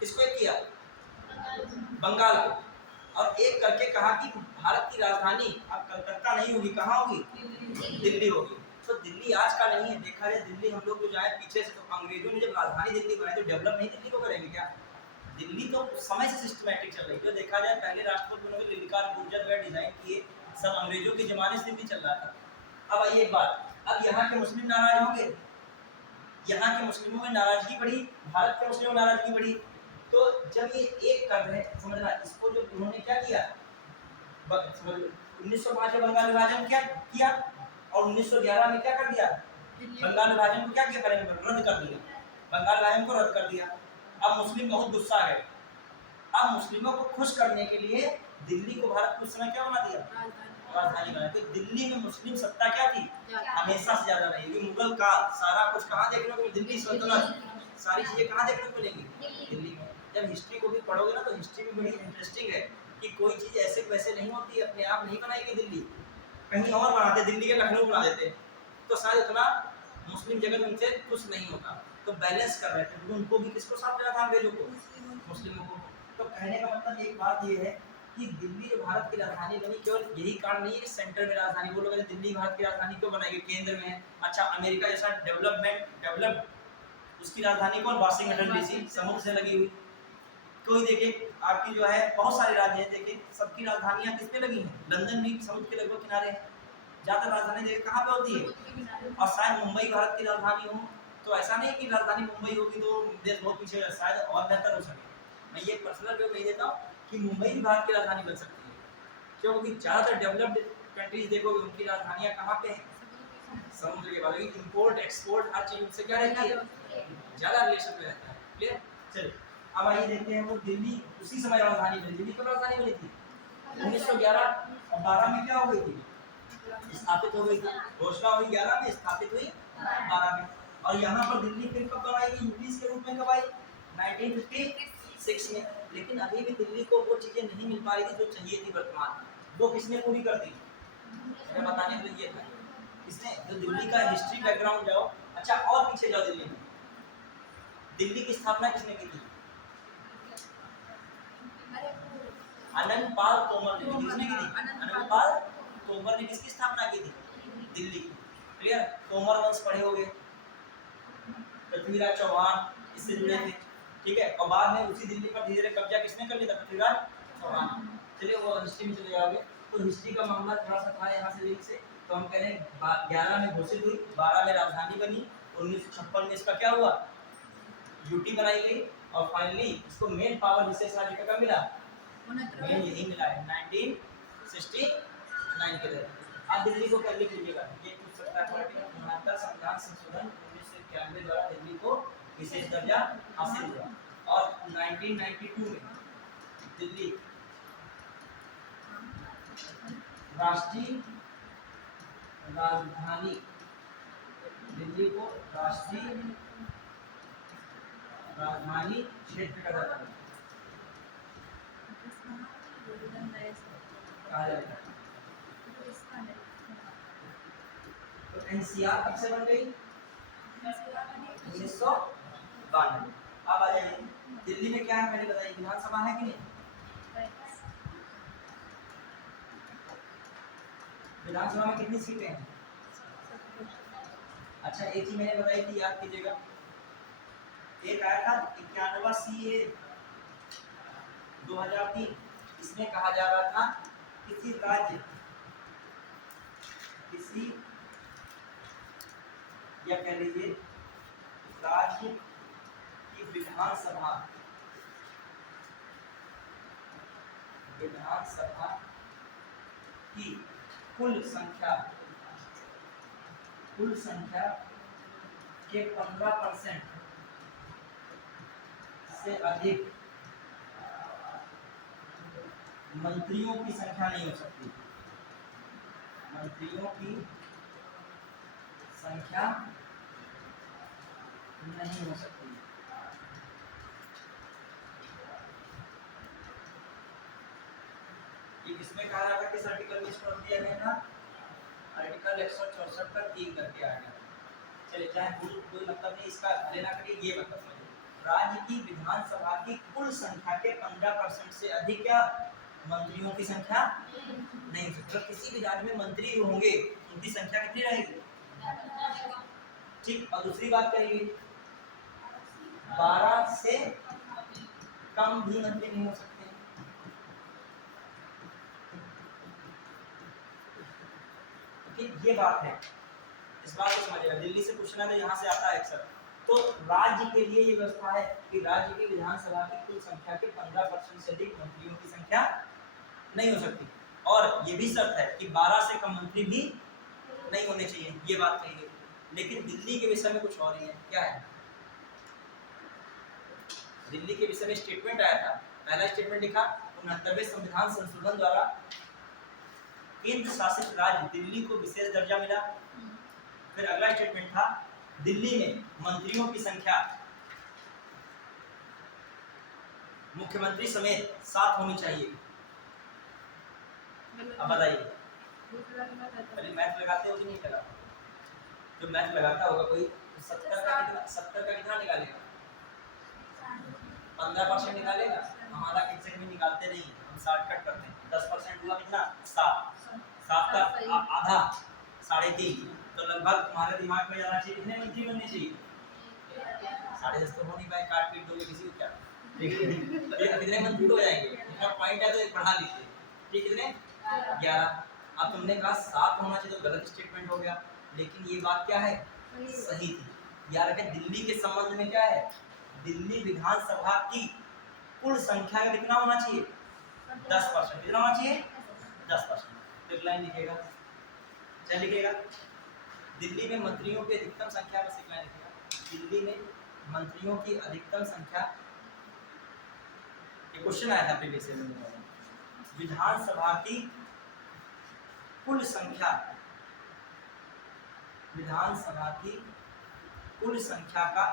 किसको एक किया, बंगाल को, और एक करके कहा कि भारत की राजधानी अब कलकत्ता नहीं होगी, कहाँ होगी, दिल्ली होगी। तो दिल्ली आज का नहीं है, देखा जाए दिल्ली हम लोग जो जाए पीछे से, तो अंग्रेजों ने जब राजधानी दिल्ली बनाई तो डेवलप नहीं दिल्ली को करेंगे क्या, दिल्ली तो समय से सिस्टमैटिक चल रही है। जो देखा जाए पहले राष्ट्रपति उन्होंने दिल्ली का गुर्जर वगैरह डिजाइन किए, सब अंग्रेजों के जमाने से दिल्ली चल रहा था। अब आइए एक बात, अब यहाँ के मुस्लिम नाराज होंगे, यहाँ के मुस्लिमों में नाराजगी बढ़ी, भारत के मुस्लिमों में नाराजगी बढ़ी, तो जब ये एक कर रहे हैं, समझना इसको, जो उन्होंने क्या किया 1905 में बंगाल विभाजन क्या किया, और 1911 में क्या कर दिया, बंगाल विभाजन को क्या किया, रद्द कर दिया, बंगाल विभाजन को रद्द कर दिया। अब मुस्लिम बहुत गुस्सा है, अब मुस्लिमों को खुश करने के लिए दिल्ली को भारत को उस समय क्या बना दिया, राजधानी बनाया। तो दिल्ली में मुस्लिम सत्ता क्या थी, हमेशा से ज्यादा रहेगी। मुगल का सारा कुछ कहाँ देखने को, दिल्ली सल्तनत, सारी चीजें कहाँ देखने को मिलेंगी, दिल्ली में। जब हिस्ट्री को भी पढ़ोगे ना तो हिस्ट्री भी बड़ी इंटरेस्टिंग है कि कोई चीज ऐसे वैसे नहीं होती, अपने आप नहीं बनाएगी दिल्ली, कहीं और बनाते, दिल्ली के लखनऊ बना देते, तो शायद उतना मुस्लिम जगत उनसे खुश नहीं होता। तो बैलेंस कर रहे थे, क्योंकि उनको भी किसको साथ देना था, अंग्रेजों को, मुस्लिमों को। तो कहने का मतलब एक बात ये है कि दिल्ली जो भारत की राजधानी बनी, केवल यही कारण नहीं है कि सेंटर में राजधानी, वो लोग दिल्ली भारत की राजधानी क्यों बनाएंगे, केंद्र में है। अच्छा अमेरिका जैसा डेवलप्ड उसकी राजधानी कौन, वाशिंगटन डीसी, समुद्र से लगी हुई। कोई देखिए आपकी जो है बहुत सारे राज्य हैं, देखिए सबकी राजधानियां किस पे लगी हैं, लंदन भी समुद्र के लगभग किनारे है, ज्यादा राजधानी देखिए कहाँ पे होती है, और शायद मुंबई भारत की राजधानी हो, तो ऐसा नहीं कि राजधानी मुंबई होगी तो देश बहुत पीछे है, शायद और बेहतर हो सके। मैं ये पर्सनल व्यू नहीं देता हूँ कि मुंबई भी भारत की राजधानी बन सकती है, क्योंकि ज़्यादातर डेवलप्ड कंट्रीज देखोगे उनकी राजधानियाँ कहाँ पे हैं, समुद्र के बाद। इम्पोर्ट एक्सपोर्ट हर चीज से क्या रहती है, ज़्यादा रिलेशन में रहता है। क्लियर, चलिए अब आइए देखते हैं वो दिल्ली उसी समय राजधानी बनी, दिल्ली कब राजधानी बनी थी 1911 और 12 में क्या हो गई थी, स्थापित हो गई थी, घोषणा हुई 11 में, स्थापित हुई 12 में। और यहाँ पर दिल्ली फिर कब बनाई गई, यूपीस के रूप में कब आई, 1956 में। लेकिन अभी भी दिल्ली को वो चीजें नहीं मिल पा रही थी जो चाहिए थी वर्तमान में, वो किसने पूरी कर दी, मैंने बताने के लिए था किसने, जो दिल्ली का हिस्ट्री बैकग्राउंड जाओ, अच्छा और पीछे जाओ, दिल्ली में दिल्ली की स्थापना किसने की थी, आनंदपाल तोमर ने, किसने की थी, आनंदपाल तोमर ने किसकी स्थापना की थी, दिल्ली की। क्लियर, तोमर वंश पढ़े होंगे, पृथ्वीराज चौहान इससे जुड़े थे, ठीक है, और बाद में उसी दिल्ली पर धीरे धीरे कब्जा किसने कर लिया था, पृथ्वीराज चौहान। चलिए वो हिस्ट्री में चले जाओगे, तो हिस्ट्री का मामला थोड़ा सा था यहाँ से लिंक से, तो हम कह रहे हैं 11 में घोषित हुई, 12 में राजधानी बनी, 1956 में इसका क्या हुआ, यूटी बनाई गई, और फाइनली इसको मेन पावर विशेष राज्य का कब मिला, मेन यही मिला है 1969 के तहत। आप दिल्ली को कर लीजिएगा, ये पूछ सकता है कि संविधान संशोधन 1991 द्वारा दिल्ली को विशेष दर्जा हासिल हुआ, और 1992 में दिल्ली राष्ट्रीय राजधानी, दिल्ली को राष्ट्रीय राजधानी क्षेत्र का दर्जा कहा जाता है। तो एनसीआर कब से बन गई, 1992। अब आ जाइए दिल्ली में क्या है, पहले बताइए, विधानसभा है कि नहीं, विधानसभा में कितनी सीटें हैं, अच्छा एक चीज मैंने बताई थी, याद कीजिएगा, एक आया था 91 CA 2003, इसमें कहा जा रहा था किसी राज्य, किसी या कह लीजिए राज्य की विधानसभा की कुल संख्या के 15% से अधिक मंत्रियों की संख्या नहीं हो सकती। मंत्रियों की संख्या नहीं हो सकती। ये किसमें कहा जाता है, किस आर्टिकल में इसको रख दिया गया था? आर्टिकल 164 पर 3 करके आ गया। चलिए, चाहे कोई मतलब नहीं इसका लेना करिए, ये मतलब समझिए, राज्य की विधानसभा की कुल संख्या के 15% से अधिक क्या मंत्रियों की संख्या नहीं हो सकती। किसी भी राज्य में मंत्री होंगे उनकी संख्या कितनी रहेगी? ठीक। और दूसरी बात कहिए, 12 से कम भी मंत्री नहीं हो सकते। ठीक, ये बात है, इस बात को समझिएगा। दिल्ली से पूछना तो यहाँ से आता है अक्सर। तो राज्य के लिए ये व्यवस्था है कि राज्य की विधानसभा की कुल संख्या के 15% से अधिक मंत्रियों की संख्या नहीं हो सकती। और ये भी शर्त है कि 12 से कम मंत्री भी नहीं होने चाहिए, ये बात कही गई। लेकिन दिल्ली के विषय में कुछ और ही है। क्या है? दिल्ली के विषय में स्टेटमेंट आया था। पहला स्टेटमेंट लिखा 69वें संविधान संशोधन द्वारा केंद्र शासित राज्य दिल्ली को विशेष दर्जा मिला। फिर अगला स्टेटमेंट था दिल्ली में मंत्रियों की संख्या मुख्यमंत्री समेत 7 होनी चाहिए। अब बताइए, पहले मैथ लगाते हो कि नहीं लगाते? जो मैथ लगाता होगा कोई 70 का कितना निकालेगा? 15% निकालेगा। हमारा एग्जैक्ट में निकालते नहीं, हम शॉर्टकट करते हैं। 10% हुआ कितना? 7 का आधा 3.5, तो लगभग तुम्हारे दिमाग में जाना चाहिए कितने मंत्री बनने चाहिए? 10.5 तो हो नहीं पाए, काट पीट दोगे किसी को क्या? कितने मंत्री हो जाएंगे? इतना पॉइंट है तो एक बढ़ा लीजिए। ठीक, कितने? 11। अब तुमने कहा 7 होना चाहिए, तो गलत स्टेटमेंट हो गया। लेकिन ये बात क्या है? सही थी। याद रखें, दिल्ली के संबंध में क्या है? दिल्ली विधानसभा की कुल संख्या में कितना होना चाहिए? 10%। कितना होना चाहिए? 10%। तो एक लाइन लिखेगा, क्या लिखेगा? दिल्ली में मंत्रियों की अधिकतम संख्या, बस एक लाइन लिखेगा, दिल्ली में मंत्रियों की अधिकतम संख्या। ये क्वेश्चन आया था प्रीवियस ईयर में। विधानसभा की कुल संख्या, विधानसभा की कुल संख्या का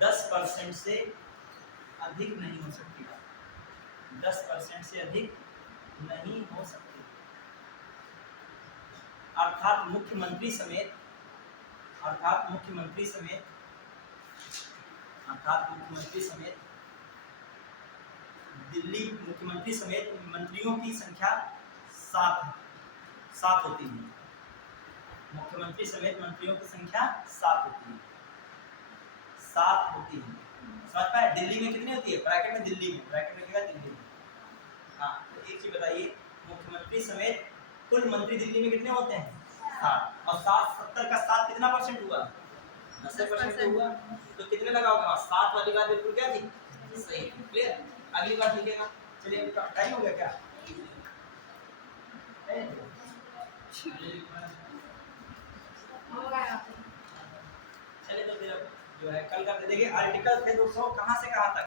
10% से अधिक नहीं हो सकती। 10% से अधिक नहीं हो सकती। अर्थात मुख्यमंत्री समेत दिल्ली मुख्यमंत्री समेत मंत्रियों की संख्या 7 होती है। मुख्यमंत्री समेत मंत्रियों की संख्या 7 होती है। समझ पाए? दिल्ली में कितनी होती है? ब्रैकेट में दिल्ली में, ब्रैकेट में क्या? दिल्ली में। हाँ, तो एक चीज बताइए, मुख्यमंत्री समेत कुल मंत्री दिल्ली में कितने होते हैं? 7। और 70 का 7 कितना परसेंट हुआ? 10% हुआ। तो कितने लगाओगे? 7 वाली बात बिल्कुल क्या थी? सही। क्लियर? अगली बात लिखेगा। चलिए, टाइम हो गया क्या? चलिए, तो फिर जो है कल का देखिए, आर्टिकल थे 200 कहाँ से कहाँ तक?